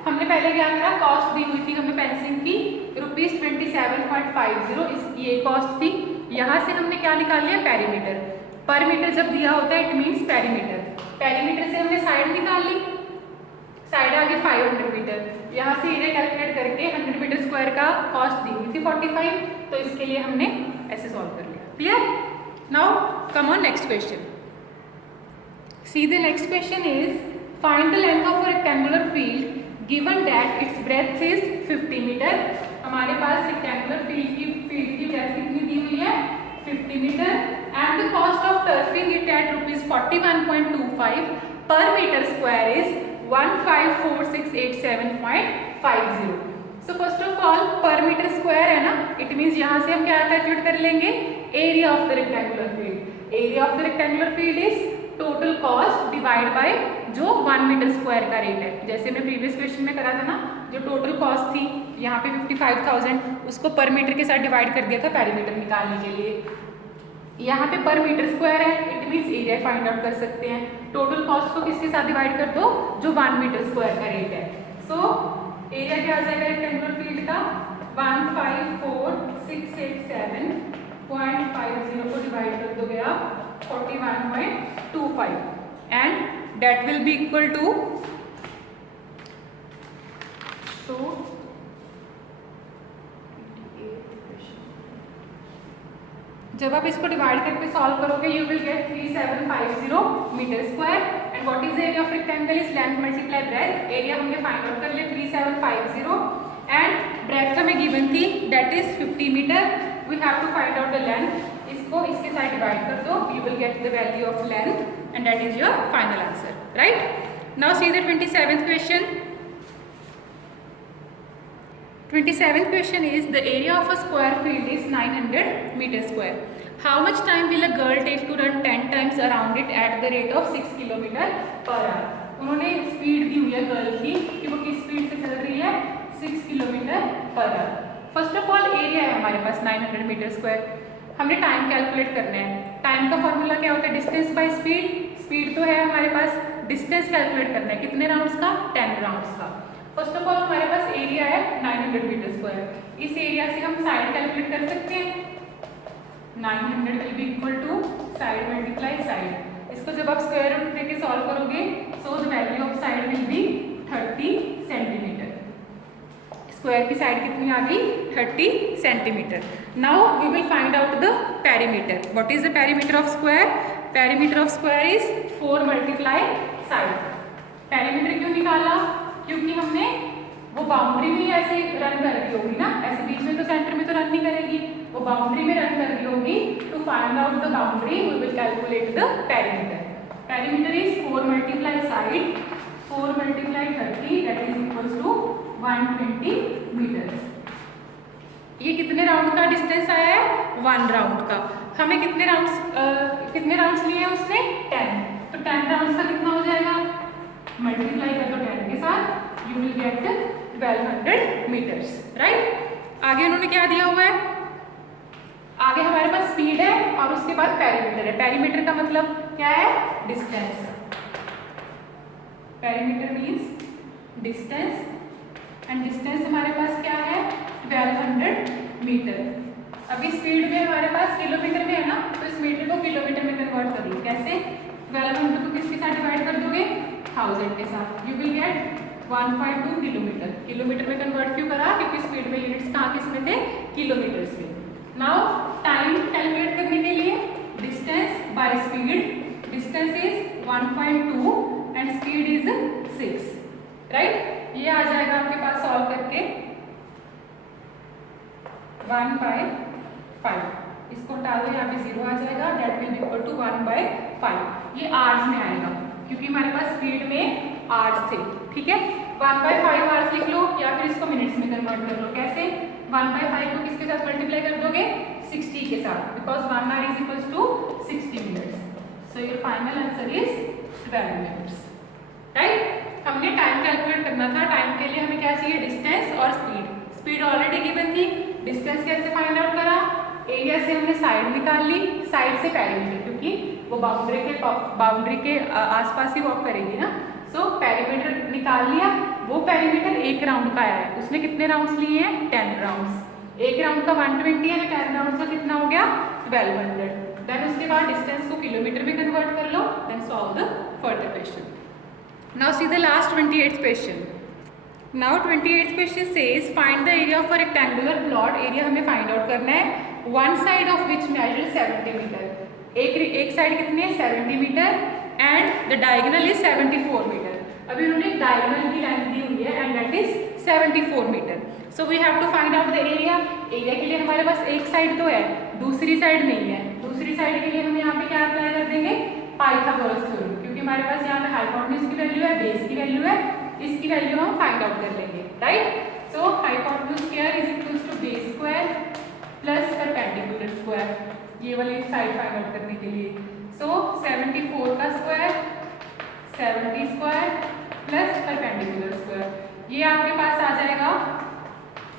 हमने पहले क्या करा, कॉस्ट दी हुई थी हमें फेंसिंग की ₹27.50, ये कॉस्ट थी। यहाँ से हमने क्या निकाल लिया, पेरीमीटर। पर मीटर जब दिया होता है इट मीन्स पेरीमीटर। पेरीमीटर से हमने साइड निकाल ली, साइड आ गई 500 मीटर। यहाँ से एरिया कैलकुलेट करके 100 मीटर स्क्वायर का कॉस्ट दी हुई थी 45, तो इसके लिए हमने ऐसे सॉल्व कर लिया। Clear, now come on next question. See the next question is find the length of a rectangular field given that its breadth is 50 metre. हमारे पास रेक्टेंगुलर फील्ड की ब्रेथ कितनी दी हुई है, 50 metre, and the cost of turfing it at ₹41.25 per metre square is 154687.50। So first of all per metre square है ना, it means यहाँ से हम क्या कैलकुलेट कर लेंगे, area of the rectangular field. Area of the rectangular field is total cost divide by जो 1 metre square का रेट है। जैसे मैं प्रीवियस क्वेश्चन में करा था ना, जो टोटल कॉस्ट थी यहाँ पे 55,000, उसको पर मीटर के साथ डिवाइड कर दिया था पेरीमीटर निकालने के लिए। यहाँ पे पर मीटर स्क्वायर है, it means area find out कर सकते हैं। टोटल कॉस्ट को किसके साथ डिवाइड कर दो, जो 1 मीटर स्क्वायर का रेट है। सो एरिया क्या आ जाएगा रेक्टेंगुलर फील्ड का, 154,687.50 को डिवाइड कर दोगे आप 41.25 and that will be equal to, so जब आप इसको डिवाइड करके सॉल्व करोगे you will get 3750 metre square. And what is the area of rectangle is length multiply breadth. Area हमने फाइंड आउट कर लिया 3750 एंड ब्रेथ हमें गिवन थी that is 50 metre. We have to find out the length. इसको इसके साथ divide कर दो, you will get the value of length and that is your final answer. Right. Now see the 27th question. 27th question is the area of a square field is 900 meter square. How much time will a girl take to run 10 times around it at the rate of 6 kilometer per hour? उन्होंने speed दी हुई है girl की कि वो किस speed से चल रही है, 6 kilometre per hour. First of all area है हमारे पास 900 मीटर स्क्वायर. हमने टाइम कैलकुलेट करना है. टाइम का फॉर्मूला क्या होता है, डिस्टेंस बाय स्पीड. स्पीड तो है हमारे पास, डिस्टेंस कैलकुलेट करना है कितने राउंड्स का, 10 राउंड्स का. फर्स्ट ऑफ ऑल हमारे पास एरिया है 900 मीटर स्क्वायर. इस एरिया से हम साइड कैलकुलेट कर सकते हैं. 900 will be equal to side multiply side. इसको जब आप स्क्वायर रूट लेके सॉल्व करोगे so the value of side will be 30 centimetre. Square की साइड कितनी आ गई, 30 centimetre. Now we will find out the perimeter. What is the perimeter of square? Perimeter of square is 4 multiply side. Perimeter क्यों निकाला, क्योंकि हमने वो boundary में ऐसे रन कर रही होगी ना, ऐसे बीच में तो सेंटर में तो रन नहीं करेगी, वो बाउंड्री में रन कर रही होगी. To find out the boundary we will calculate the perimeter. Perimeter is 4 multiply side, 4 multiply 30 that is equals to 120 metres. ये कितने राउंड का डिस्टेंस आया है, 1 राउंड का. हमें कितने राउंड्स लिए हैं उसने, 10. तो 10 राउंड्स का कितना हो जाएगा, मल्टीप्लाई कर दो 10 के साथ, you will get 1200 metres. Right. आगे उन्होंने क्या दिया हुआ है, आगे हमारे पास स्पीड है और उसके बाद पेरीमीटर है. पेरीमीटर का मतलब क्या है, distance. Perimeter means distance and distance हमारे पास क्या है, 1200 मीटर. अभी स्पीड में हमारे पास किलोमीटर में है ना, तो इस मीटर को किलोमीटर में कन्वर्ट कर लो. कैसे, 1200 को किसके साथ डिवाइड कर दोगे, 1000 के साथ. You will gate 1.2 kilometre. Kilometre में कन्वर्ट क्यों करा, क्योंकि स्पीड में यूनिट्स कहाँ किसमें थे, किलोमीटर्स में. नाउ टाइम कैलकुलेट करने के लिए distance by speed. Distance is 1.2 and speed is 6. Right. ये आ जाएगा आपके पास सॉल्व करके 1/5. इसको हटा दो, यहाँ पे 0 आ जाएगा. That will be equal to 1/5. ये आवर्स में आएगा क्योंकि हमारे पास स्पीड में आवर्स थे. ठीक है. 1/5 आवर्स लिख लो या फिर इसको मिनट्स में कन्वर्ट कर लो. कैसे, 1/5 को किसके साथ मल्टीप्लाई कर दोगे, 60 के साथ, because 1 hour is equals to 60 minutes. So your final answer is 12 minutes. Right. हमने टाइम कैलकुलेट करना था. टाइम के लिए हमें क्या चाहिए, डिस्टेंस और स्पीड. स्पीड ऑलरेडी गिवन थी. डिस्टेंस कैसे फाइंड आउट करा, एरिया से हमने साइड निकाल ली, साइड से पेरीमीटर, क्योंकि वो बाउंड्री के आसपास ही वॉक करेगी ना. सो पेरीमीटर निकाल लिया. वो पेरीमीटर 1 राउंड का आया है. उसने कितने राउंड्स लिए हैं, 10 राउंड्स. 1 राउंड का 120 है, 10 राउंड का कितना हो गया, 1200. देन उसके बाद डिस्टेंस को किलोमीटर में कन्वर्ट कर लो. Then solve the further question. Now see the last 28th question. Now 28th question says find the area of a rectangular plot. Area हमें फाइंड आउट करना है. One side of which measure 70 metre. एक side कितनी है, 70 metre and the diagonal is 74 metre. अभी उन्होंने diagonal की length दी हुई है and that is 74 metre. So we have to find out the area. Area के लिए हमारे पास एक साइड तो है, दूसरी साइड नहीं है. दूसरी साइड के लिए हम यहाँ पे क्या अप्लाई कर देंगे, पाइथागोरस थ्योरम, क्योंकि हमारे पास यहाँ पे हाइपोटेन्यूज की वैल्यू है, बेस की वैल्यू है. इसकी वैल्यू हम फाइंड आउट कर लेंगे. Right. So hypotenuse square is equals to base square plus perpendicular square. ये वाली साइड फाइंड आउट करने के लिए. सो 74 का square, 70 square plus perpendicular square. ये आपके पास आ जाएगा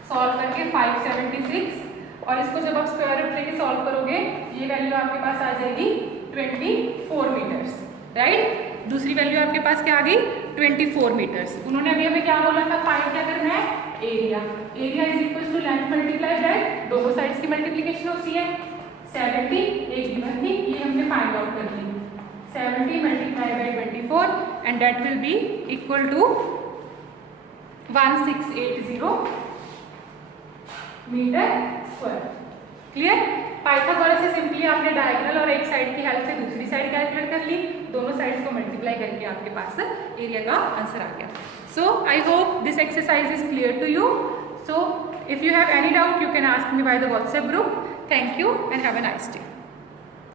सॉल्व करके 576. और इसको जब आप स्क्वायर रूट लेके सॉल्व करोगे ये वैल्यू आपके पास आ जाएगी 24 मीटर्स. राइट. दूसरी वैल्यू आपके पास क्या आ गई, 24 मीटर्स. उन्होंने अभी हमें क्या बोला था, फाइंड क्या करना है, area. Area is equal to length multiply breadth. दोनों साइड्स की मल्टीप्लिकेशन होती है. 70 एक गिवन थी, ये हमने फाइंड आउट कर ली. 70 multiply by 24 and that will be equal to 1680 metre square. Clear. Pythagoras से सिंपली आपने डायगोनल और एक साइड की हेल्प से दूसरी साइड कैलकुलेट कर ली. दोनों साइड्स को मल्टीप्लाई करके आपके पास एरिया का आंसर आ गया. So I hope this exercise is clear to you. So if you have any doubt, you can ask me by the WhatsApp group. Thank you and have a nice day.